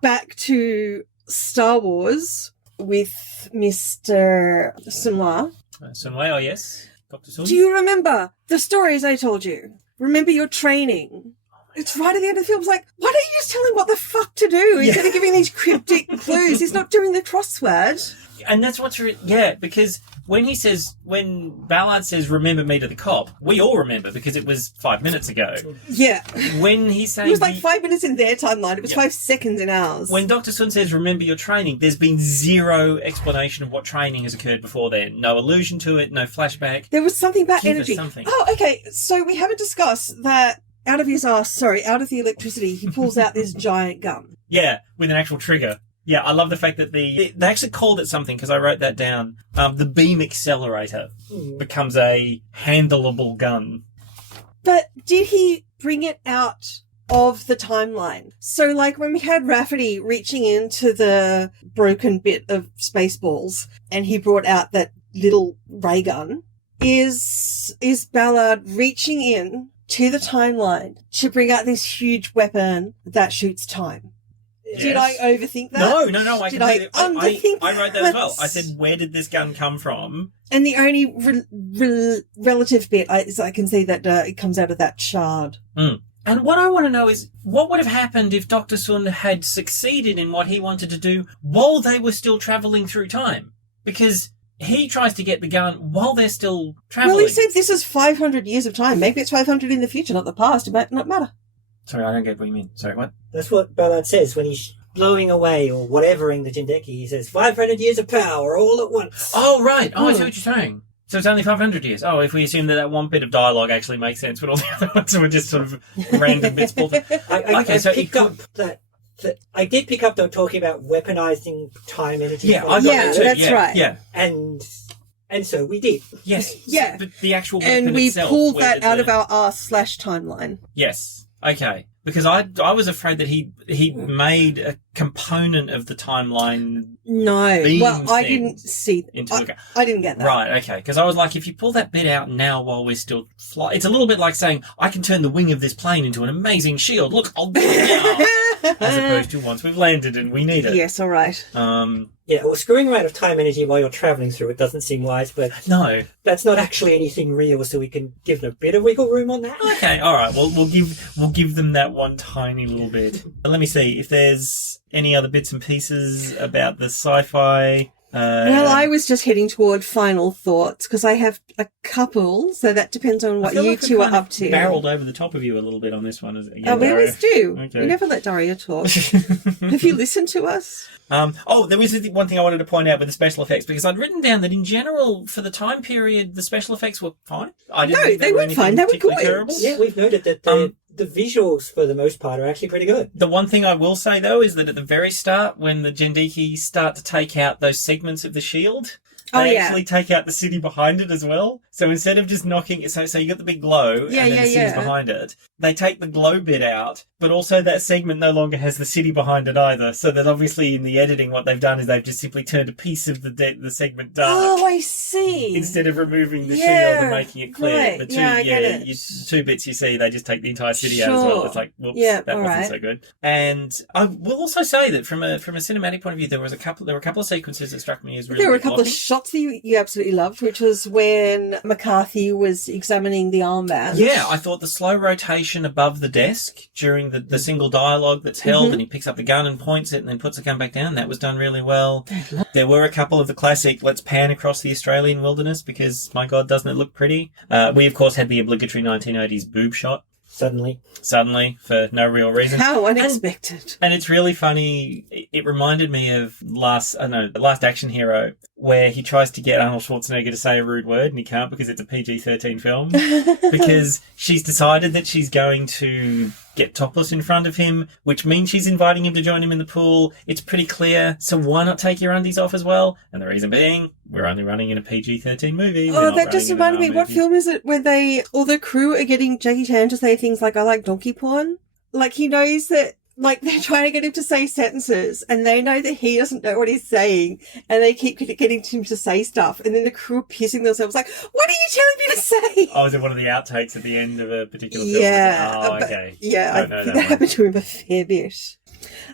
Back to Star Wars with Mr. Sunwa. Sunway, oh yes. Dr. Sun. Do you remember the stories I told you? Remember your training? It's right at the end of the film. It's like, why don't you just tell him what the fuck to do instead of giving these cryptic clues? He's not doing the crossword. And that's what's... because when Ballard says, remember me to the cop, we all remember because it was 5 minutes ago. Yeah. When he's saying... It was like 5 minutes in their timeline. It was 5 seconds in ours. When Dr. Sun says, remember your training, there's been zero explanation of what training has occurred before then. No allusion to it, no flashback. There was something about Give us energy. something. Oh, okay. So we haven't discussed that out of the electricity, he pulls out this giant gun. Yeah, with an actual trigger. Yeah, I love the fact that they actually called it something, because I wrote that down. The beam accelerator becomes a handleable gun. But did he bring it out of the timeline? So, like, when we had Rafferty reaching into the broken bit of Spaceballs, and he brought out that little ray gun, is Ballard reaching in to the timeline to bring out this huge weapon that shoots time? Yes. Did I overthink that? No. I underthink I wrote that as well. I said, where did this gun come from? And the only relative bit is I can see that it comes out of that shard. Mm. And what I want to know is, what would have happened if Dr. Sun had succeeded in what he wanted to do while they were still travelling through time? Because he tries to get the gun while they're still travelling. Well, he said this is 500 years of time. Maybe it's 500 in the future, not the past. It might not matter. Sorry, I don't get what you mean. Sorry, what? That's what Ballard says when he's blowing away or whatevering the Jindeki. He says 500 years of power all at once. Oh, right. Oh, I see what you're saying. So it's only 500 years. Oh, if we assume that one bit of dialogue actually makes sense, but all the other ones were just sort of random bits pulled. I did pick up though talking about weaponizing time energy. Yeah, I got that too. That's right. Yeah, and so we did. Yes. Yeah. But the actual weapon and we itself, pulled that out of our r/timeline. Yes. Okay. Because I was afraid that he made a component of the timeline. No, well, I didn't see. I didn't get that. Right, okay. Because I was like, if you pull that bit out now while we're still flying, it's a little bit like saying, I can turn the wing of this plane into an amazing shield. Look, I'll do it now. As opposed to once we've landed and we need it. Yes, all right. Yeah, well, screwing around with time energy while you're travelling through it doesn't seem wise, but no, that's not actually anything real, so we can give them a bit of wiggle room on that. Okay, all right. Well, we'll give them that one tiny little bit. But let me see if there's any other bits and pieces about the sci-fi. Well, I was just heading toward final thoughts because I have a couple, so that depends on what you two are up to. Barreled over the top of you a little bit on this one. We always do. Okay. We never let Daria talk. Have you listened to us? There was one thing I wanted to point out with the special effects, because I'd written down that in general, for the time period, the special effects were fine. They weren't fine. They were good. Terrible. Yeah, we've noted that the visuals, for the most part, are actually pretty good. The one thing I will say, though, is that at the very start, when the Jindeki start to take out those segments of the shield, they actually take out the city behind it as well. So instead of just knocking it, so you got the big glow and then the city's behind it, they take the glow bit out, but also that segment no longer has the city behind it either. So that obviously in the editing, what they've done is they've just simply turned a piece of the segment dark. Oh, I see. Instead of removing the shield and making it clear. Right. The two bits you see, they just take the entire city out as well. It's like, whoops, that wasn't so good. And I will also say that from a cinematic point of view, there were a couple of sequences that struck me as really There were a couple of shots that you absolutely loved, which was when McCarthy was examining the armband. Yeah, I thought the slow rotation above the desk during the single dialogue that's held, and he picks up the gun and points it and then puts the gun back down, that was done really well. There were a couple of the classic, let's pan across the Australian wilderness because, my God, doesn't it look pretty? We, of course, had the obligatory 1980s boob shot. Suddenly, for no real reason. How unexpected. And it's really funny. It reminded me of The Last Action Hero, where he tries to get Arnold Schwarzenegger to say a rude word and he can't because it's a PG-13 film. Because she's decided that she's going to get topless in front of him, which means she's inviting him to join him in the pool. It's pretty clear. So why not take your undies off as well? And the reason being, we're only running in a PG-13 movie. Oh, that just reminded me. What film is it where all the crew are getting Jackie Chan to say things like, I like donkey porn? Like, he knows that, like, they're trying to get him to say sentences and they know that he doesn't know what he's saying and they keep getting him to say stuff and then the crew are pissing themselves like, what are you telling me to say? Oh, is it one of the outtakes at the end of a particular film? Yeah. Oh, okay. Yeah, I think that happened to him a fair bit.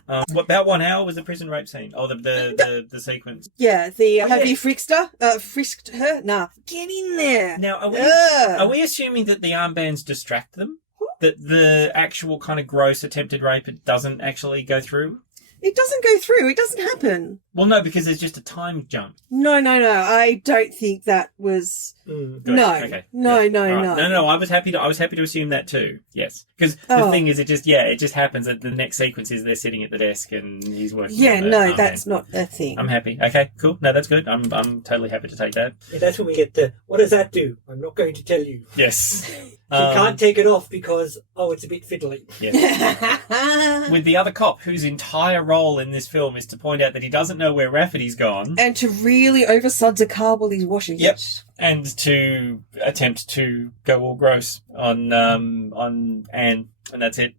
About 1 hour was the prison rape scene. Oh, the sequence. Yeah, have you frisked her? Nah. Get in there. Now, are we assuming that the armbands distract them? That the actual kind of gross attempted rape doesn't actually go through? It doesn't go through. It doesn't happen. Well, no, because there's just a time jump. No. I don't think that was. No. Okay. No. I was happy to assume that too. Yes, because the thing is, it just happens that the next sequence is they're sitting at the desk and he's working. Yeah, no, that's not a thing. I'm happy. Okay, cool. No, that's good. I'm totally happy to take that. Yeah, that's when we get the. What does that do? I'm not going to tell you. Yes. You can't take it off because, it's a bit fiddly. Yes. With the other cop, whose entire role in this film is to point out that he doesn't know where Rafferty's gone. And to really oversuds a car while he's washing it. And to attempt to go all gross on Anne. And that's it.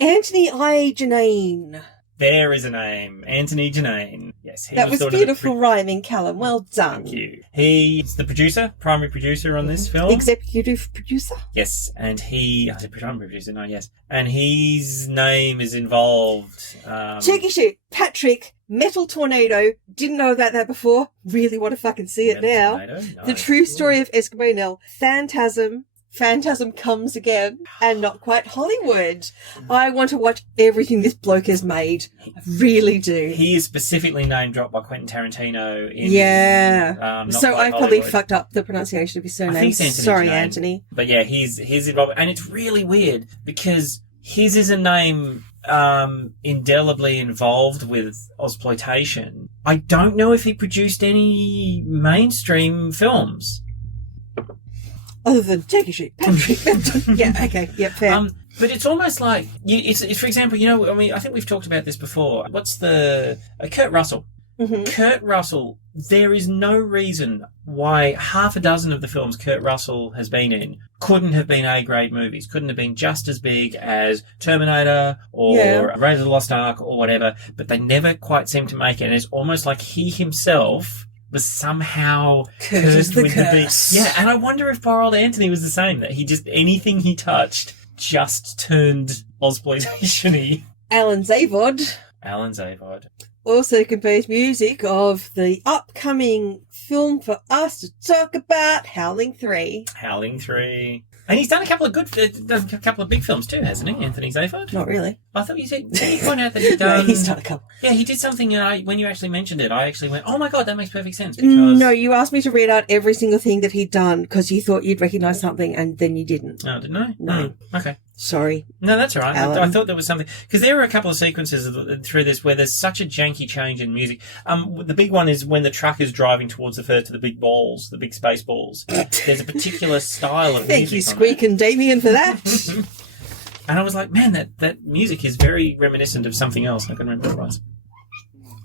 Anthony I. Janine. There is a name. Anthony Janine. Yes. That was beautiful rhyming, Callum. Well done. Thank you. He's the primary producer on this film. Executive producer? Yes. And I said primary producer, no, yes. And his name is involved. Cheeky shit. Patrick, Metal Tornado. Didn't know about that before. Really want to fucking see it now. Tornado? No. The True Story of Eskimo Nell. Phantasm Comes Again, and Not Quite Hollywood. I want to watch everything this bloke has made. I really do. He is specifically name dropped by Quentin Tarantino in so I probably fucked up the pronunciation of his surname. Sorry, Anthony. But yeah, he's involved, and it's really weird because his is a name indelibly involved with Ozploitation. I don't know if he produced any mainstream films. Other than Jackie Sheep, Patrick. Yeah, okay, yeah, fair. But it's almost like, it's for example, I think we've talked about this before. What's the... Kurt Russell. Mm-hmm. Kurt Russell, there is no reason why half a dozen of the films Kurt Russell has been in couldn't have been A-grade movies, couldn't have been just as big as Terminator or Raiders of the Lost Ark or whatever, but they never quite seem to make it. And it's almost like he himself was somehow cursed with the beast. Yeah, and I wonder if poor old Anthony was the same, that he just, anything he touched just turned Ozploitation-y. Alan Zavod also composed music of the upcoming film for us to talk about, Howling 3. And he's done a couple of big films too, hasn't he, Anthony Zavod? Not really. I thought you said, did you point out that he'd done... No, he's done a couple. Yeah, he did something, and when you actually mentioned it, I actually went, oh my God, that makes perfect sense. Because... No, you asked me to read out every single thing that he'd done because you thought you'd recognise something and then you didn't. Oh, didn't I? No. Oh, okay. Sorry. No, that's all right. I thought there was something... Because there were a couple of sequences through this where there's such a janky change in music. The big one is when the truck is driving towards the big balls, the big space balls. There's a particular style of music. Thank you, Squeak and Damien, for that. And I was like, man, that music is very reminiscent of something else. I couldn't remember what it was.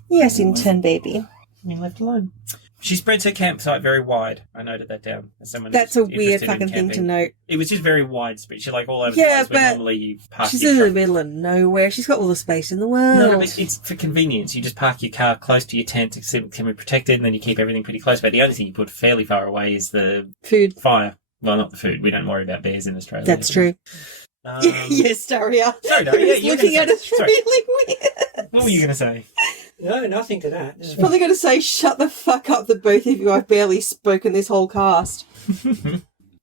Yes, intern baby. Being left alone. She spreads her campsite very wide. I noted that down. As someone That's a weird fucking thing to note. It was just very wide spread. She's like all over the place. But normally you park she's in the middle of nowhere. She's got all the space in the world. No, but it's for convenience. You just park your car close to your tent to can be protected, and then you keep everything pretty close. But the only thing you put fairly far away is the food. Fire. Well, not the food. We don't worry about bears in Australia. That's true. Yes, Daria. Sorry, Daria. Looking at us really weird. What were you going to say? No, nothing to that. She's probably going to say, shut the fuck up, the both of you. I've barely spoken this whole cast.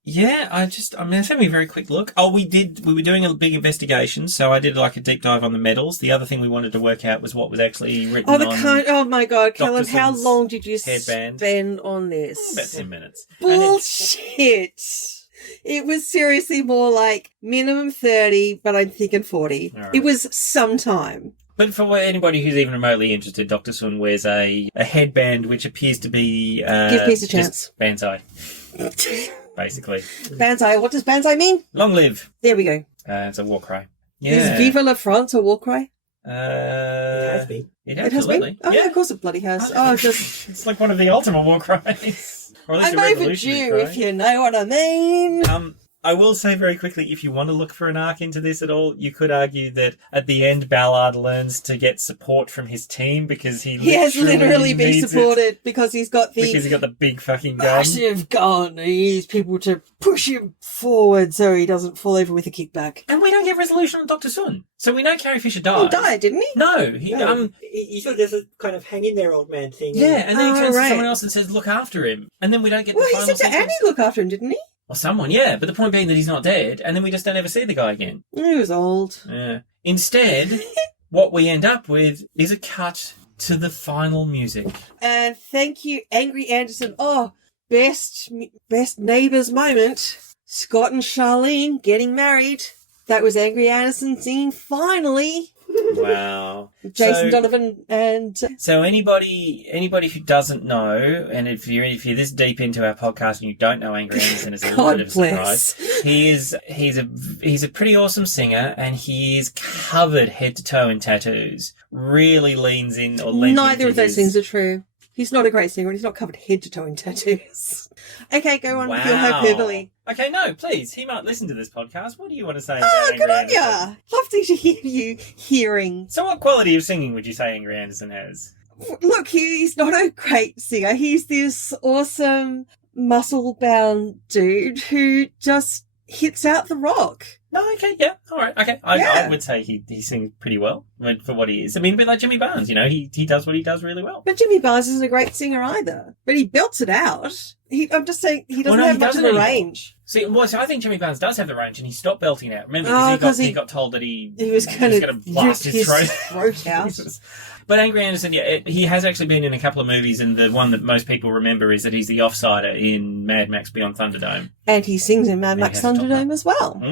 Yeah, I mean, let's have a very quick look. Oh, we were doing a big investigation, so I did like a deep dive on the medals. The other thing we wanted to work out was what was actually written on... Oh my God, Callum, how Docterson's long did you headband. spend on this? About 10 minutes. Bullshit. It was seriously more like minimum 30, but I'm thinking 40. Right. It was some time. But for anybody who's even remotely interested, Dr. Sun wears a headband which appears to be... Give peace a chance. Banzai. Basically. Banzai. What does Banzai mean? Long live. There we go. It's a war cry. Yeah. Is Viva la France a war cry? It has been. It has absolutely. been? Oh, yeah, of course it bloody has. It's like one of the ultimate war cries. Or at least I'm a revolutionary overdue, cry. if you know what I mean. I will say very quickly, if you want to look for an arc into this at all, you could argue that at the end, Ballard learns to get support from his team because he has literally been needs supported because he's got the big fucking gun. massive gun. He needs people to push him forward so he doesn't fall over with a kickback. And we don't get resolution on Dr. Sun. So we know Carrie Fisher died. He died, didn't he? No, he sort of does a kind of hang in there, old man thing. Yeah, and then he turns right. to someone else and says, look after him. And then we don't get the Well, he final said to sequence. Annie look after him, didn't he? Or someone, yeah. But the point being that he's not dead, and then we just don't ever see the guy again. He was old. Yeah. Instead, what we end up with is a cut to the final music. And thank you, Angry Anderson. Oh, best neighbours moment. Scott and Charlene getting married. That was Angry Anderson singing finally. Wow. Jason Donovan and... So anybody who doesn't know, and if you're this deep into our podcast and you don't know Angry Anderson, is a little bit of a surprise. He's a pretty awesome singer, and he is covered head to toe in tattoos. Really leans in or lends Neither into of those his... things are true. He's not a great singer and he's not covered head to toe in tattoos. Okay, go on with your hyperbole. Okay, no, please. He might listen to this podcast. What do you want to say about Oh, Angry good on Anderson? ya. Lovely to hear you hearing. So what quality of singing would you say Angry Anderson has? Look, he's not a great singer. He's this awesome, muscle-bound dude who just hits out the rock. No, okay, yeah, all right, okay. I would say he sings pretty well for what he is. I mean, a bit like Jimmy Barnes, you know, he does what he does really well. But Jimmy Barnes isn't a great singer either. But he belts it out. I'm just saying he doesn't have much of a range. See, so I think Jimmy Barnes does have the range, and he stopped belting out. Remember, because he got told that he was going to blast his throat out. But Angry Anderson, yeah, he has actually been in a couple of movies, and the one that most people remember is that he's the offsider in Mad Max Beyond Thunderdome. And he sings in Mad Max Thunderdome as well.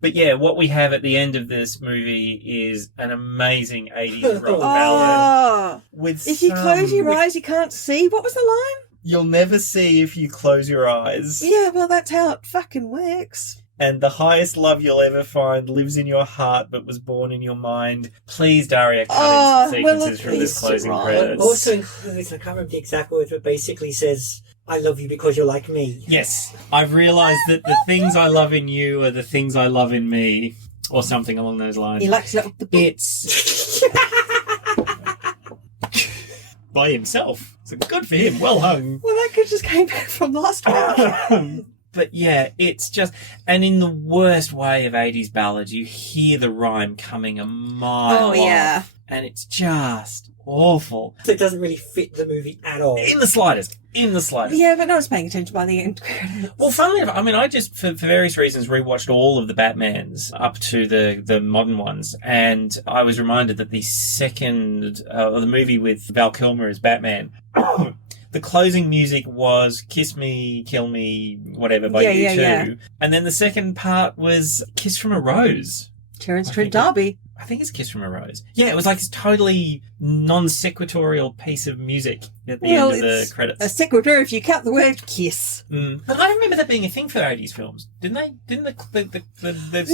But yeah, what we have at the end of this movie is an amazing 80s rock ballad. If you close your eyes, you can't see. What was the line? You'll never see if you close your eyes. Yeah, well, that's how it fucking works. And the highest love you'll ever find lives in your heart but was born in your mind. Please, Daria, cut in some sequences from this closing credits. Also includes, I can't remember the exact words, but basically says, I love you because you're like me. Yes, I've realised that the things I love in you are the things I love in me. Or something along those lines. He likes it up the bits. By himself. So good for him. Well hung. Well, that just came back from last week. But yeah, it's just... And in the worst way of 80s ballads, you hear the rhyme coming a mile off. And it's just awful. So it doesn't really fit the movie at all. In the slightest. Yeah, but I was paying attention by the end credits. Well, funnily enough, I mean, I just, for various reasons, rewatched all of the Batmans up to the modern ones, and I was reminded that the second, the movie with Val Kilmer as Batman, the closing music was Kiss Me, Kill Me, whatever by U2. Yeah. And then the second part was Kiss from a Rose. Terence Trent D'Arby. I think it's Kiss from a Rose. Yeah, it was like this totally non-sequitorial piece of music at the end of the credits. A sequitur if you count the word kiss. But I remember that being a thing for 80s films. Didn't they? Didn't the soundtrack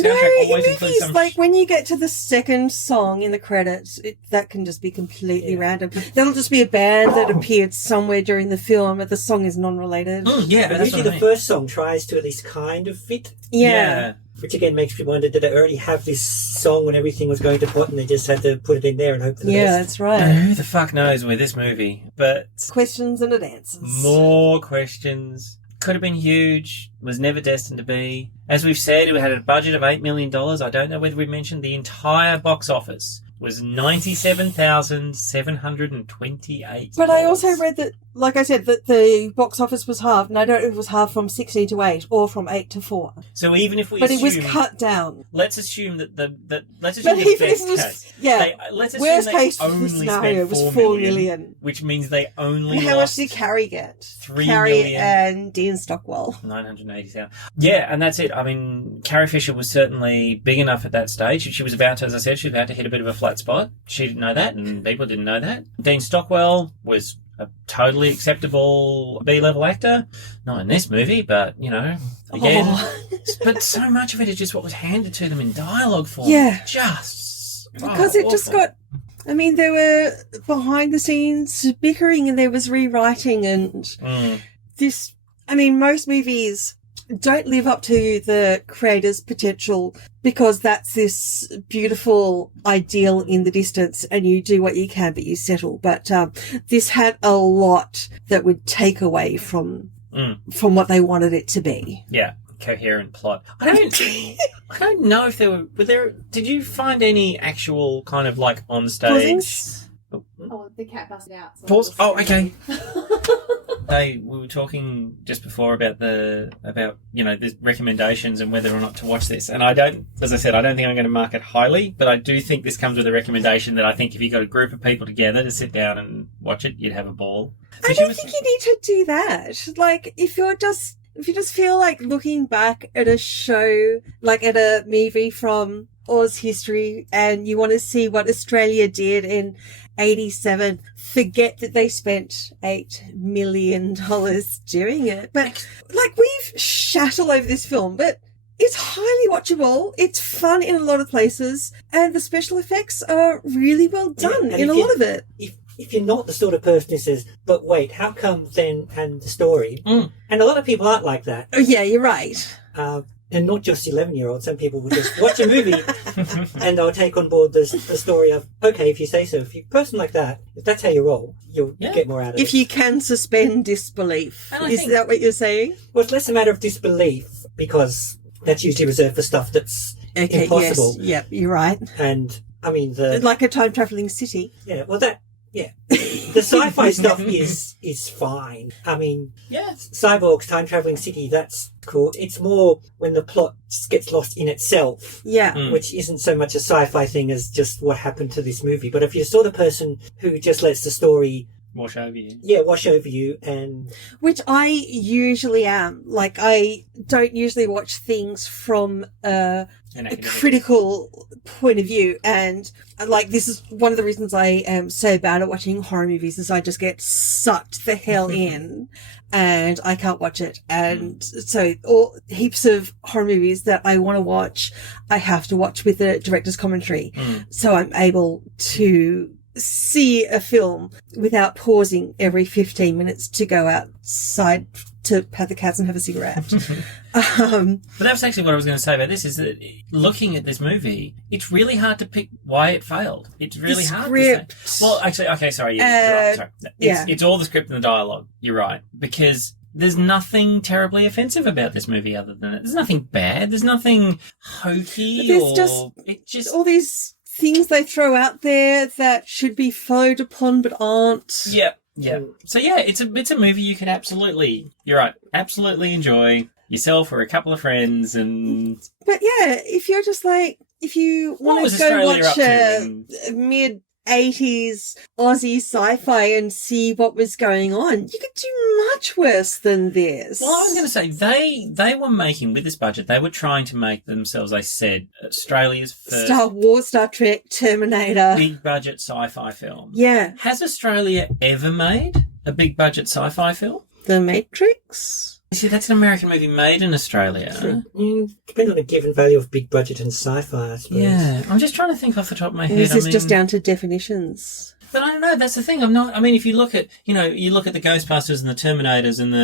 no, always include some... like when you get to the second song in the credits, that can just be completely random. That'll just be a band that appeared somewhere during the film, but the song is non-related. Yeah, but usually the first song tries to at least kind of fit. Yeah. Which again makes me wonder, did they already have this song when everything was going to pot and they just had to put it in there and hope for the best? Yeah, that's right. Who the fuck knows with this movie? But questions and answers. More questions. Could have been huge. Was never destined to be. As we've said, it had a budget of $8 million. I don't know whether we mentioned the entire box office was $97,728. But I also read that, like I said, that the box office was halved, and I don't know if it was halved from 16 to 8 or from 8 to 4. So even if we But assume, it was cut down. let's assume that let's But assume the even if best it was, case. yeah, Let's assume worst they case only scenario spent was 4 $4 million. which means they only And how much lost did Carrie get? $3 Carrie million. and Dean Stockwell. 980,000. Yeah, and that's it. I mean, Carrie Fisher was certainly big enough at that stage. She was about to, as I said, she was about to hit a bit of a flat spot. She didn't know that, and people didn't know that. Dean Stockwell was a totally acceptable B-level actor. Not in this movie, but, you know, again. But so much of it is just what was handed to them in dialogue form. Yeah. Just... Because it just got... I mean, there were behind-the-scenes bickering, and there was rewriting, and this... I mean, most movies don't live up to the creator's potential because that's this beautiful ideal in the distance, and you do what you can, but you settle. But this had a lot that would take away from what they wanted it to be. Yeah, coherent plot. I don't know if were there. Did you find any actual kind of like on stage? Oh, the cat busted out. So Pause. Oh, okay. We were talking just before about the recommendations and whether or not to watch this. And as I said, I don't think I'm going to mark it highly, but I do think this comes with a recommendation that I think if you got a group of people together to sit down and watch it, you'd have a ball. I don't think you need to do that. Like, if you just feel like looking back at a show, like at a movie from Oz history, and you want to see what Australia did in 87, forget that they spent $8 million doing it. But, like, we've shat all over this film, but it's highly watchable. It's fun in a lot of places, and the special effects are really well done in a lot of it. If you're not the sort of person who says, but wait, how come then, and the story? And a lot of people aren't like that. Oh, yeah, you're right. And not just 11-year-olds. Some people will just watch a movie and they'll take on board the story of, okay, if you say so. If you're a person like that, if that's how you roll, you'll get more out of it. If you can suspend disbelief. Is that what you're saying? Well, it's less a matter of disbelief, because that's usually reserved for stuff that's impossible. Yes, yeah, you're right. And, I mean, like a time-travelling city. Yeah, well, the sci-fi stuff is fine. I mean, Cyborg's time-travelling city, that's cool. It's more when the plot just gets lost in itself. Yeah. Which isn't so much a sci-fi thing as just what happened to this movie. But if you're the sort of person who just lets the story wash over you. Yeah, wash over you. And which I usually am. Like, I don't usually watch things from a critical point of view, and like, this is one of the reasons I am so bad at watching horror movies, is I just get sucked the hell in and I can't watch it. And so heaps of horror movies that I want to watch, I have to watch with the director's commentary. So I'm able to see a film without pausing every 15 minutes to go outside to pat the cats and have a cigarette. But that's actually what I was going to say about this, is that looking at this movie, it's really hard to pick why it failed. It's really hard to say. Well, actually, okay, sorry. You're right. Sorry. It's all the script and the dialogue. You're right. Because there's nothing terribly offensive about this movie other than it. There's nothing bad. There's nothing hokey. There's just all these things they throw out there that should be followed upon but aren't. Yeah. Yeah. So yeah, it's a movie you can absolutely enjoy yourself or a couple of friends. And but yeah, if you're just like, if you want to go watch a mid-80s Aussie sci-fi and see what was going on, you could do much worse than this. Well, I was going to say, they were making, with this budget, they were trying to make themselves, I said, Australia's first Star Wars, Star Trek, Terminator, big budget sci-fi film. Yeah. Has Australia ever made a big budget sci-fi film? The Matrix? See, that's an American movie made in Australia. Depends on the given value of big budget and sci-fi, I suppose. Yeah, I'm just trying to think off the top of my head. This is just down to definitions. But I don't know, that's the thing. If you look at, you look at the Ghostbusters and the Terminators and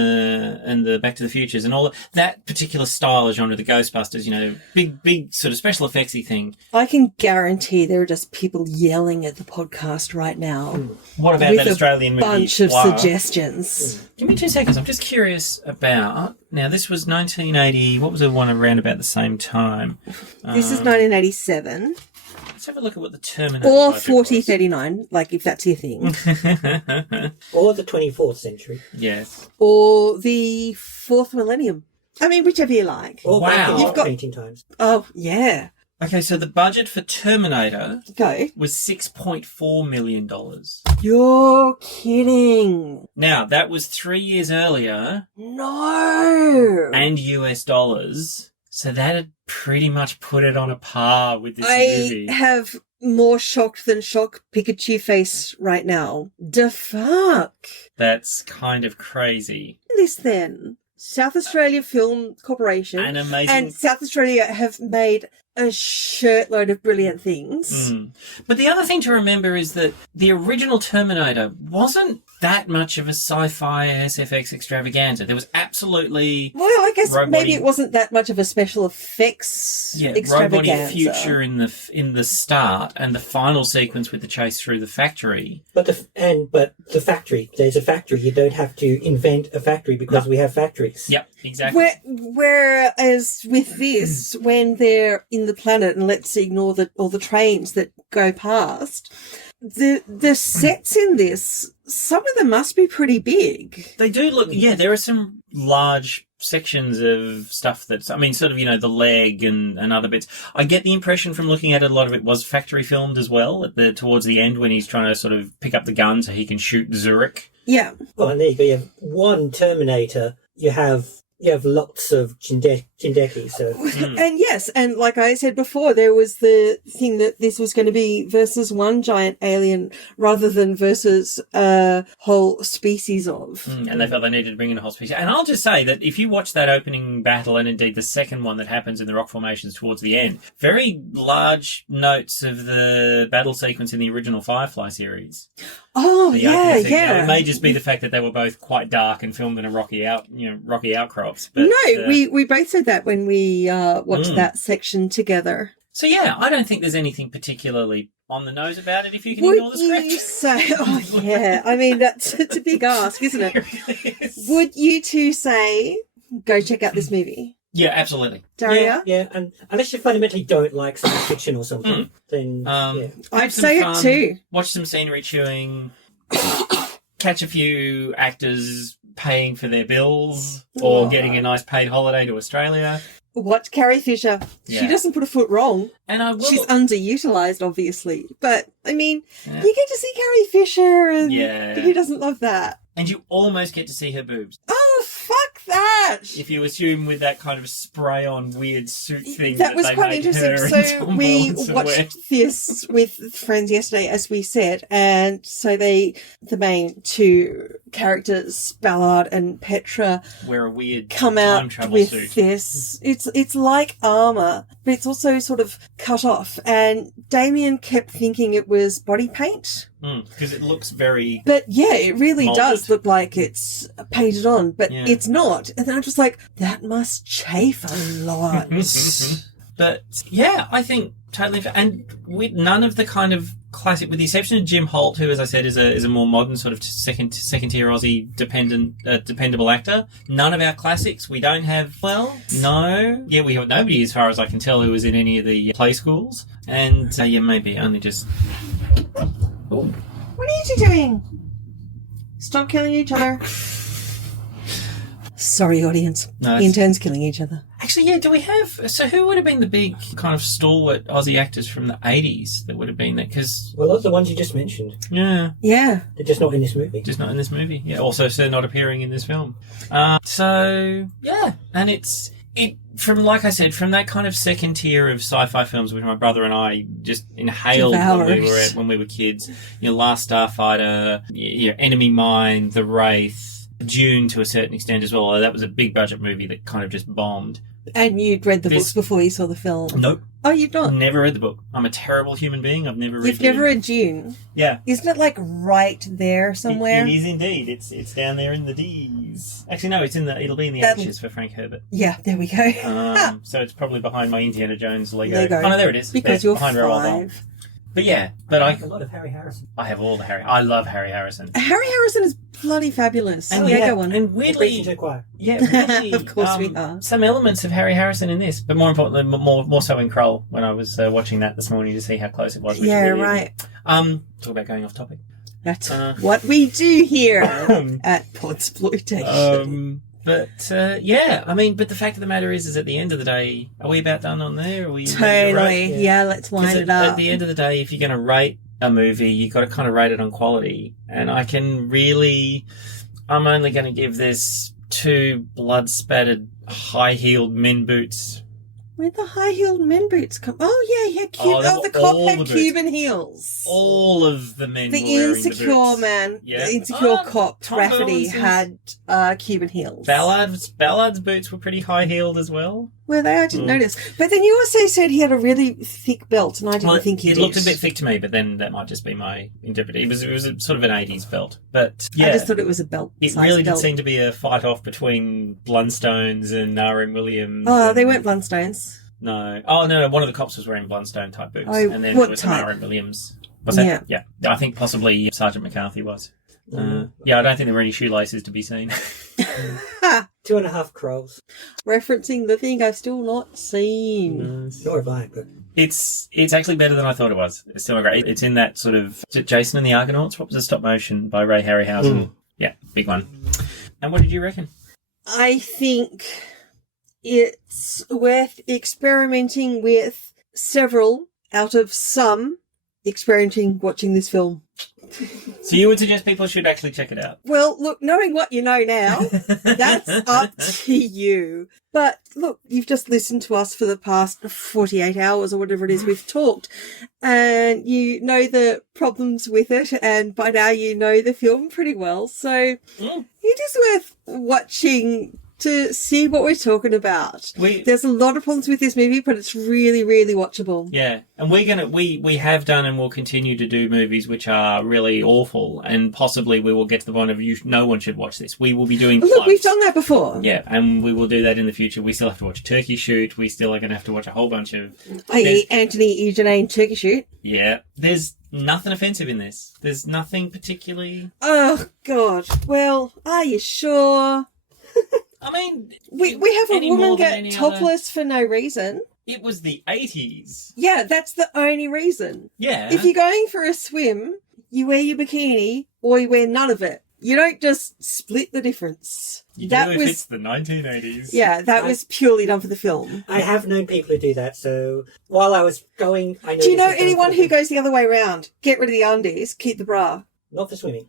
the Back to the Futures and all that particular style of genre, the Ghostbusters, big sort of special effectsy thing. I can guarantee there are just people yelling at the podcast right now. What about that Australian movie? A bunch of suggestions. Give me 2 seconds. I'm just curious about, now this was 1980, what was the one around about the same time? This is 1987. Let's have a look at what the Terminator Or budget 4039, like if that's your thing. was. Or the 24th century. Yes. Or the 4th millennium. I mean, whichever you like. Or back in Wow. rock painting times. Oh, yeah. Okay, so the budget for Terminator Go. was $6.4 million. You're kidding. Now, that was 3 years earlier No. and US dollars. So that had pretty much put it on a par with this movie. I have more shocked than shock Pikachu face right now. The fuck? That's kind of crazy. This then. South Australia Film Corporation An amazing... and South Australia have made a shirtload of brilliant things. But the other thing to remember is that the original Terminator wasn't that much of a sci-fi SFX extravaganza. There was absolutely... Well, I guess robot-y- maybe it wasn't that much of a special effects robot-y extravaganza. future in the start, and the final sequence with the chase through the factory. But the factory, there's a factory. You don't have to invent a factory because we have factories. Yep, exactly. Whereas with this, when they're in the planet, and let's ignore all the trains that go past, the sets in this, some of them must be pretty big. They do look, there are some large sections of stuff that's, I mean, sort of, the leg and other bits. I get the impression from looking at it, a lot of it was factory filmed as well, towards the end when he's trying to sort of pick up the gun so he can shoot Zurich. Yeah. Well, and there you go. You have one Terminator. You have lots of Jindeki, so... And yes, and like I said before, there was the thing that this was going to be versus one giant alien rather than versus a whole species of. And they felt they needed to bring in a whole species. And I'll just say that if you watch that opening battle, and indeed the second one that happens in the rock formations towards the end, very large notes of the battle sequence in the original Firefly series. Oh, The yeah, opening thing. yeah. It may just be the fact that they were both quite dark and filmed in a rocky outcrops. But, No, we both said that when we watched that section together. So yeah, I don't think there's anything particularly on the nose about it if you can ignore the script. Would you say, oh yeah, I mean, it's a big ask, isn't it? Would you two say, go check out this movie? Yeah, absolutely. Daria? Yeah, and unless you fundamentally don't like science fiction or something, then I'd say it too. Watch some scenery chewing, catch a few actors paying for their bills or getting a nice paid holiday to Australia. Watch Carrie Fisher. Yeah. She doesn't put a foot wrong. And I will... She's underutilised, obviously. But, I mean, you get to see Carrie Fisher, and who doesn't love that? And you almost get to see her boobs. Oh, fuck that! If you assume with that kind of spray-on weird suit thing That was they quite made interesting. her So and we Tom Burlinson watched wear. this with friends yesterday, as we said, and so the main two characters, Ballard and Petra, Wear a weird come time out travel with suit. this. It's like armour, but it's also sort of cut off. And Damien kept thinking it was body paint. Because it looks very... But yeah, it really molded. does look like it's painted on, but Yeah. it's not. And then I'm just like, that must chafe a lot. But yeah, I think totally... And with none of the kind of classic, with the exception of Jim Holt, who, as I said, is a more modern sort of second-tier Aussie dependable actor, none of our classics. We don't have... Well, no. Yeah, we have nobody, as far as I can tell, who was in any of the play schools. And maybe only just... Oh. What are you two doing? Stop killing each other. Sorry, audience. No, it's- Interns killing each other. Actually, yeah, do we have... So who would have been the big kind of stalwart Aussie actors from the 80s that would have been there? Because... Well, those are the ones you just mentioned. Yeah. Yeah. They're just not in this movie. Just not in this movie. Yeah, also so not appearing in this film. So, yeah. And it from, like I said, from that kind of second tier of sci-fi films which my brother and I just inhaled when we were kids. Last Starfighter, Enemy Mine, The Wraith, Dune to a certain extent as well, although that was a big budget movie that kind of just bombed. And you'd read the books before you saw the film? Nope. Oh, you've not? Never read the book. I'm a terrible human being. I've never read You've never read Dune? Yeah. Isn't it like right there somewhere? It is indeed. It's down there in the D's. Actually, no, it'll be in the H's for Frank Herbert. Yeah, there we go. So it's probably behind my Indiana Jones Lego. Lego. Oh, no, there it is. Because there, you're behind Roald Dahl. 5. But yeah, I have a lot of Harry Harrison. I have all the Harry. I love Harry Harrison. Harry Harrison is bloody fabulous. And go on. And weirdly, weirdly, of course we are. Some elements of Harry Harrison in this, but more importantly, more so in Kroll. When I was watching that this morning to see how close it was. Which really right. Talk about going off topic. That's what we do here at Podsploitation. But but the fact of the matter is at the end of the day, are we about done on there? Are we totally? Yeah, let's wind it up. At the end of the day, if you're going to rate a movie, you've got to kind of rate it on quality. And I'm only going to give this 2 blood-spattered, high-heeled men boots. Where'd the high-heeled men boots come? Oh, yeah. The cop had Cuban heels. All of the men the were wearing insecure the boots. man, Yeah. the insecure cop, Tom Rafferty, Burlinson's- had Cuban heels. Ballard's boots were pretty high-heeled as well. Were they? I didn't notice. But then you also said he had a really thick belt, and I didn't think he did. It looked a bit thick to me, but then that might just be my interpretation. It was a sort of an 80s belt. But yeah, I just thought it was a belt. It really did seem to be a fight-off between Blundstones and R.M. Williams. Oh, they weren't Blundstones. No. Oh, no, one of the cops was wearing Blundstone type boots. Oh, and then what there was some type? R.M. Williams. Was that? Yeah. I think possibly Sergeant McCarthy was. I don't think there were any shoelaces to be seen. 2.5 Krolls. Referencing the thing I've still not seen. Nor have I, but... It's actually better than I thought it was. It's still great. It's in that sort of Jason and the Argonauts. What was the stop motion by Ray Harryhausen? Yeah, big one. And what did you reckon? I think it's worth experimenting with several out of some experimenting watching this film. So you would suggest people should actually check it out? Well, look, knowing what you know now, that's up to you. But look, you've just listened to us for the past 48 hours or whatever it is we've talked, and you know the problems with it, and by now you know the film pretty well. So it is worth watching to see what we're talking about. There's a lot of problems with this movie, but it's really, really watchable. Yeah, and we have done and will continue to do movies which are really awful, and possibly we will get to the point of no one should watch this. We will be doing Look, we've done that before. Yeah, and we will do that in the future. We still have to watch Turkey Shoot. We still are going to have to watch a whole bunch of... i.e. Anthony Eugenine Turkey Shoot. Yeah, there's nothing offensive in this. There's nothing particularly... Oh, God. Well, are you sure? I mean... We have a woman get topless for no reason. It was the 80s. Yeah, that's the only reason. Yeah. If you're going for a swim, you wear your bikini or you wear none of it. You don't just split the difference. It's the 1980s. Yeah, that was purely done for the film. I have known people who do that, so while I was going... Do you know anyone who goes the other way around? Get rid of the undies, keep the bra. Not for swimming.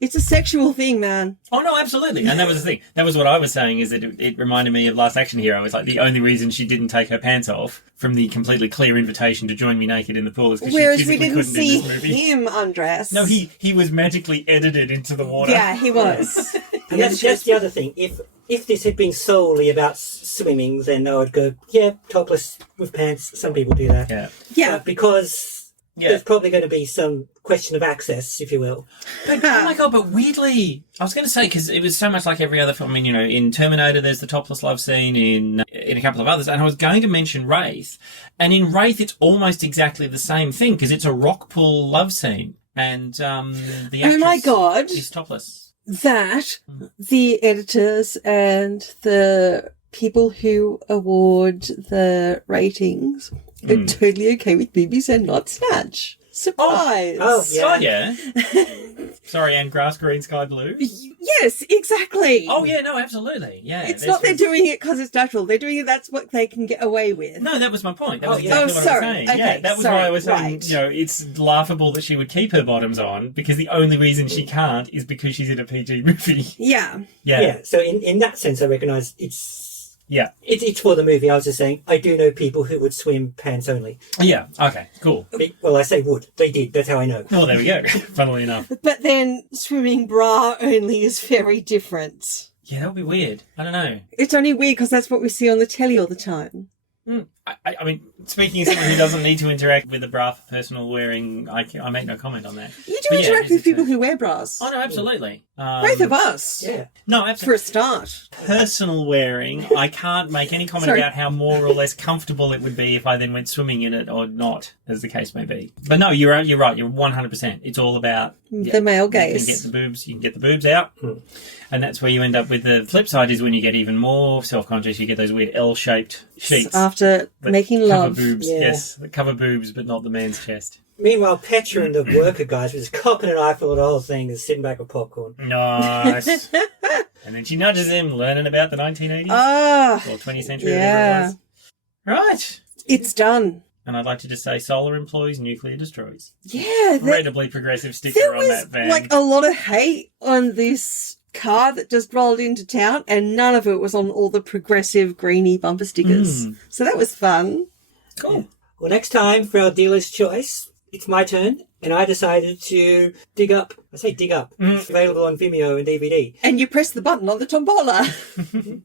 It's a sexual thing, man. Oh, no, absolutely. And that was the thing. That was what I was saying, is that it reminded me of Last Action Hero. It's like the only reason she didn't take her pants off from the completely clear invitation to join me naked in the pool is because she physically couldn't Whereas we didn't do this see movie. him undress. No, he was magically edited into the water. Yeah, he was. And that's the other thing. If this had been solely about swimming, then I would go, yeah, topless with pants. Some people do that. Yeah. Because there's probably going to be some question of access, if you will. But, oh my God, but weirdly, I was going to say, because it was so much like every other film. I mean, in Terminator, there's the topless love scene, in a couple of others, and I was going to mention Wraith, and in Wraith, it's almost exactly the same thing, because it's a rock pool love scene, and the actress is topless. That the editors and the people who award the ratings are totally okay with boobies and not snatch. Surprise! Oh yeah. Sorry, and grass green, sky blue. Yes, exactly. Oh yeah, no, absolutely. Yeah, it's not they're doing it because it's natural. They're doing it. That's what they can get away with. No, that was my point. That was exactly what I was saying. Okay, yeah, that was why I was saying. It's laughable that she would keep her bottoms on because the only reason she can't is because she's in a PG movie. Yeah. Yeah. So in that sense, I recognise it's. Yeah. It's for the movie. I was just saying, I do know people who would swim pants only. Yeah, okay, cool. Well, I say would. They did. That's how I know. Oh, there we go. Funnily enough. But then swimming bra only is very different. Yeah, that would be weird. I don't know. It's only weird because that's what we see on the telly all the time. I mean, speaking as someone who doesn't need to interact with a bra for personal wearing, I make no comment on that. You you But yeah, interact it is with people who wear bras? Oh, no, absolutely. Both of us. Yeah. No, absolutely. For a start. Personal wearing, I can't make any comment Sorry. about how more or less comfortable it would be if I then went swimming in it or not, as the case may be. But no, you're right. You're 100%. It's all about The male You gaze. can get the boobs out, and that's where you end up with. The flip side is when you get even more self-conscious, you get those weird L-shaped sheets After that making cover love. boobs. Yeah. Yes, that cover boobs, but not the man's chest. Meanwhile, Petra and the worker guys with his cock and an eyeful of the whole thing is sitting back with popcorn. Nice. And then she nudges him, learning about the 1980s or 20th century, whatever it was. Right. It's done. And I'd like to just say solar employs, nuclear destroys. Yeah. Incredibly progressive sticker There on was that van. like a lot of hate on this car that just rolled into town, and none of it was on all the progressive greeny bumper stickers. So that was fun. Cool. Well, next time for our dealer's choice, it's my turn, and I decided to dig up. It's available on Vimeo and DVD. And you press the button on the tombola.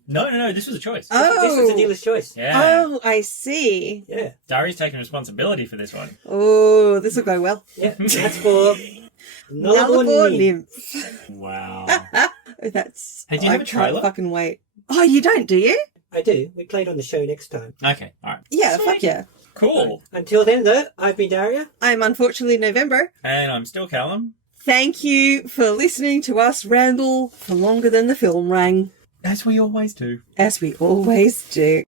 No, this was a choice. This was a dealer's choice. Yeah. Oh, I see. Yeah. Dari's taking responsibility for this one. Oh, this will go well. Yeah, that's for Nullarbor Nymph. Wow. That's. Hey, do you have a trailer? I can't fucking wait. Oh, you don't, do you? I do. We play it on the show next time. Okay, all right. Yeah, fuck yeah. Cool. Until then, though, I've been Daria. I'm unfortunately November. And I'm still Callum. Thank you for listening to us ramble for longer than the film rang. As we always do. As we always do.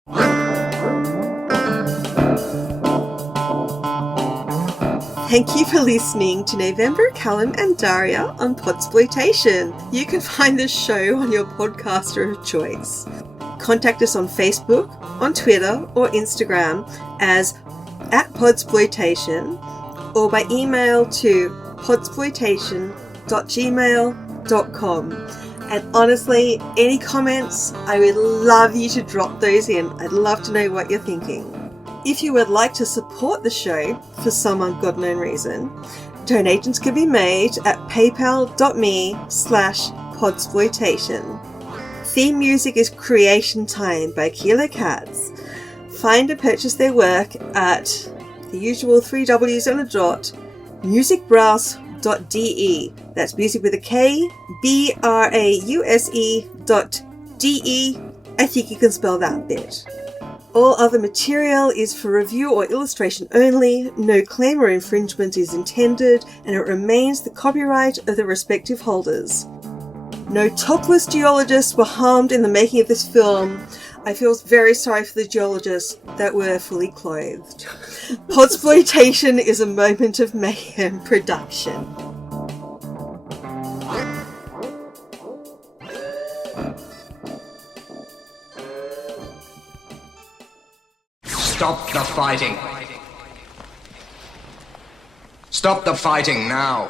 Thank you for listening to November, Callum and Daria on Podsploitation. You can find the show on your podcaster of choice. Contact us on Facebook, on Twitter or Instagram as @Podsploitation or by email to podsploitation.gmail.com. And honestly, any comments, I would love you to drop those in. I'd love to know what you're thinking. If you would like to support the show for some unknown reason, donations can be made at paypal.me/podsploitation. Theme music is Creation Time by Kilo Cats. Find and purchase their work at the usual 3 W's and a dot, musicbrowse.de. That's music with a K, BRAUSE.DE. I think you can spell that bit. All other material is for review or illustration only, no claim or infringement is intended, and it remains the copyright of the respective holders. No topless geologists were harmed in the making of this film. I feel very sorry for the geologists that were fully clothed. Podsploitation is a Moment of Mayhem production. Stop the fighting. Stop the fighting now.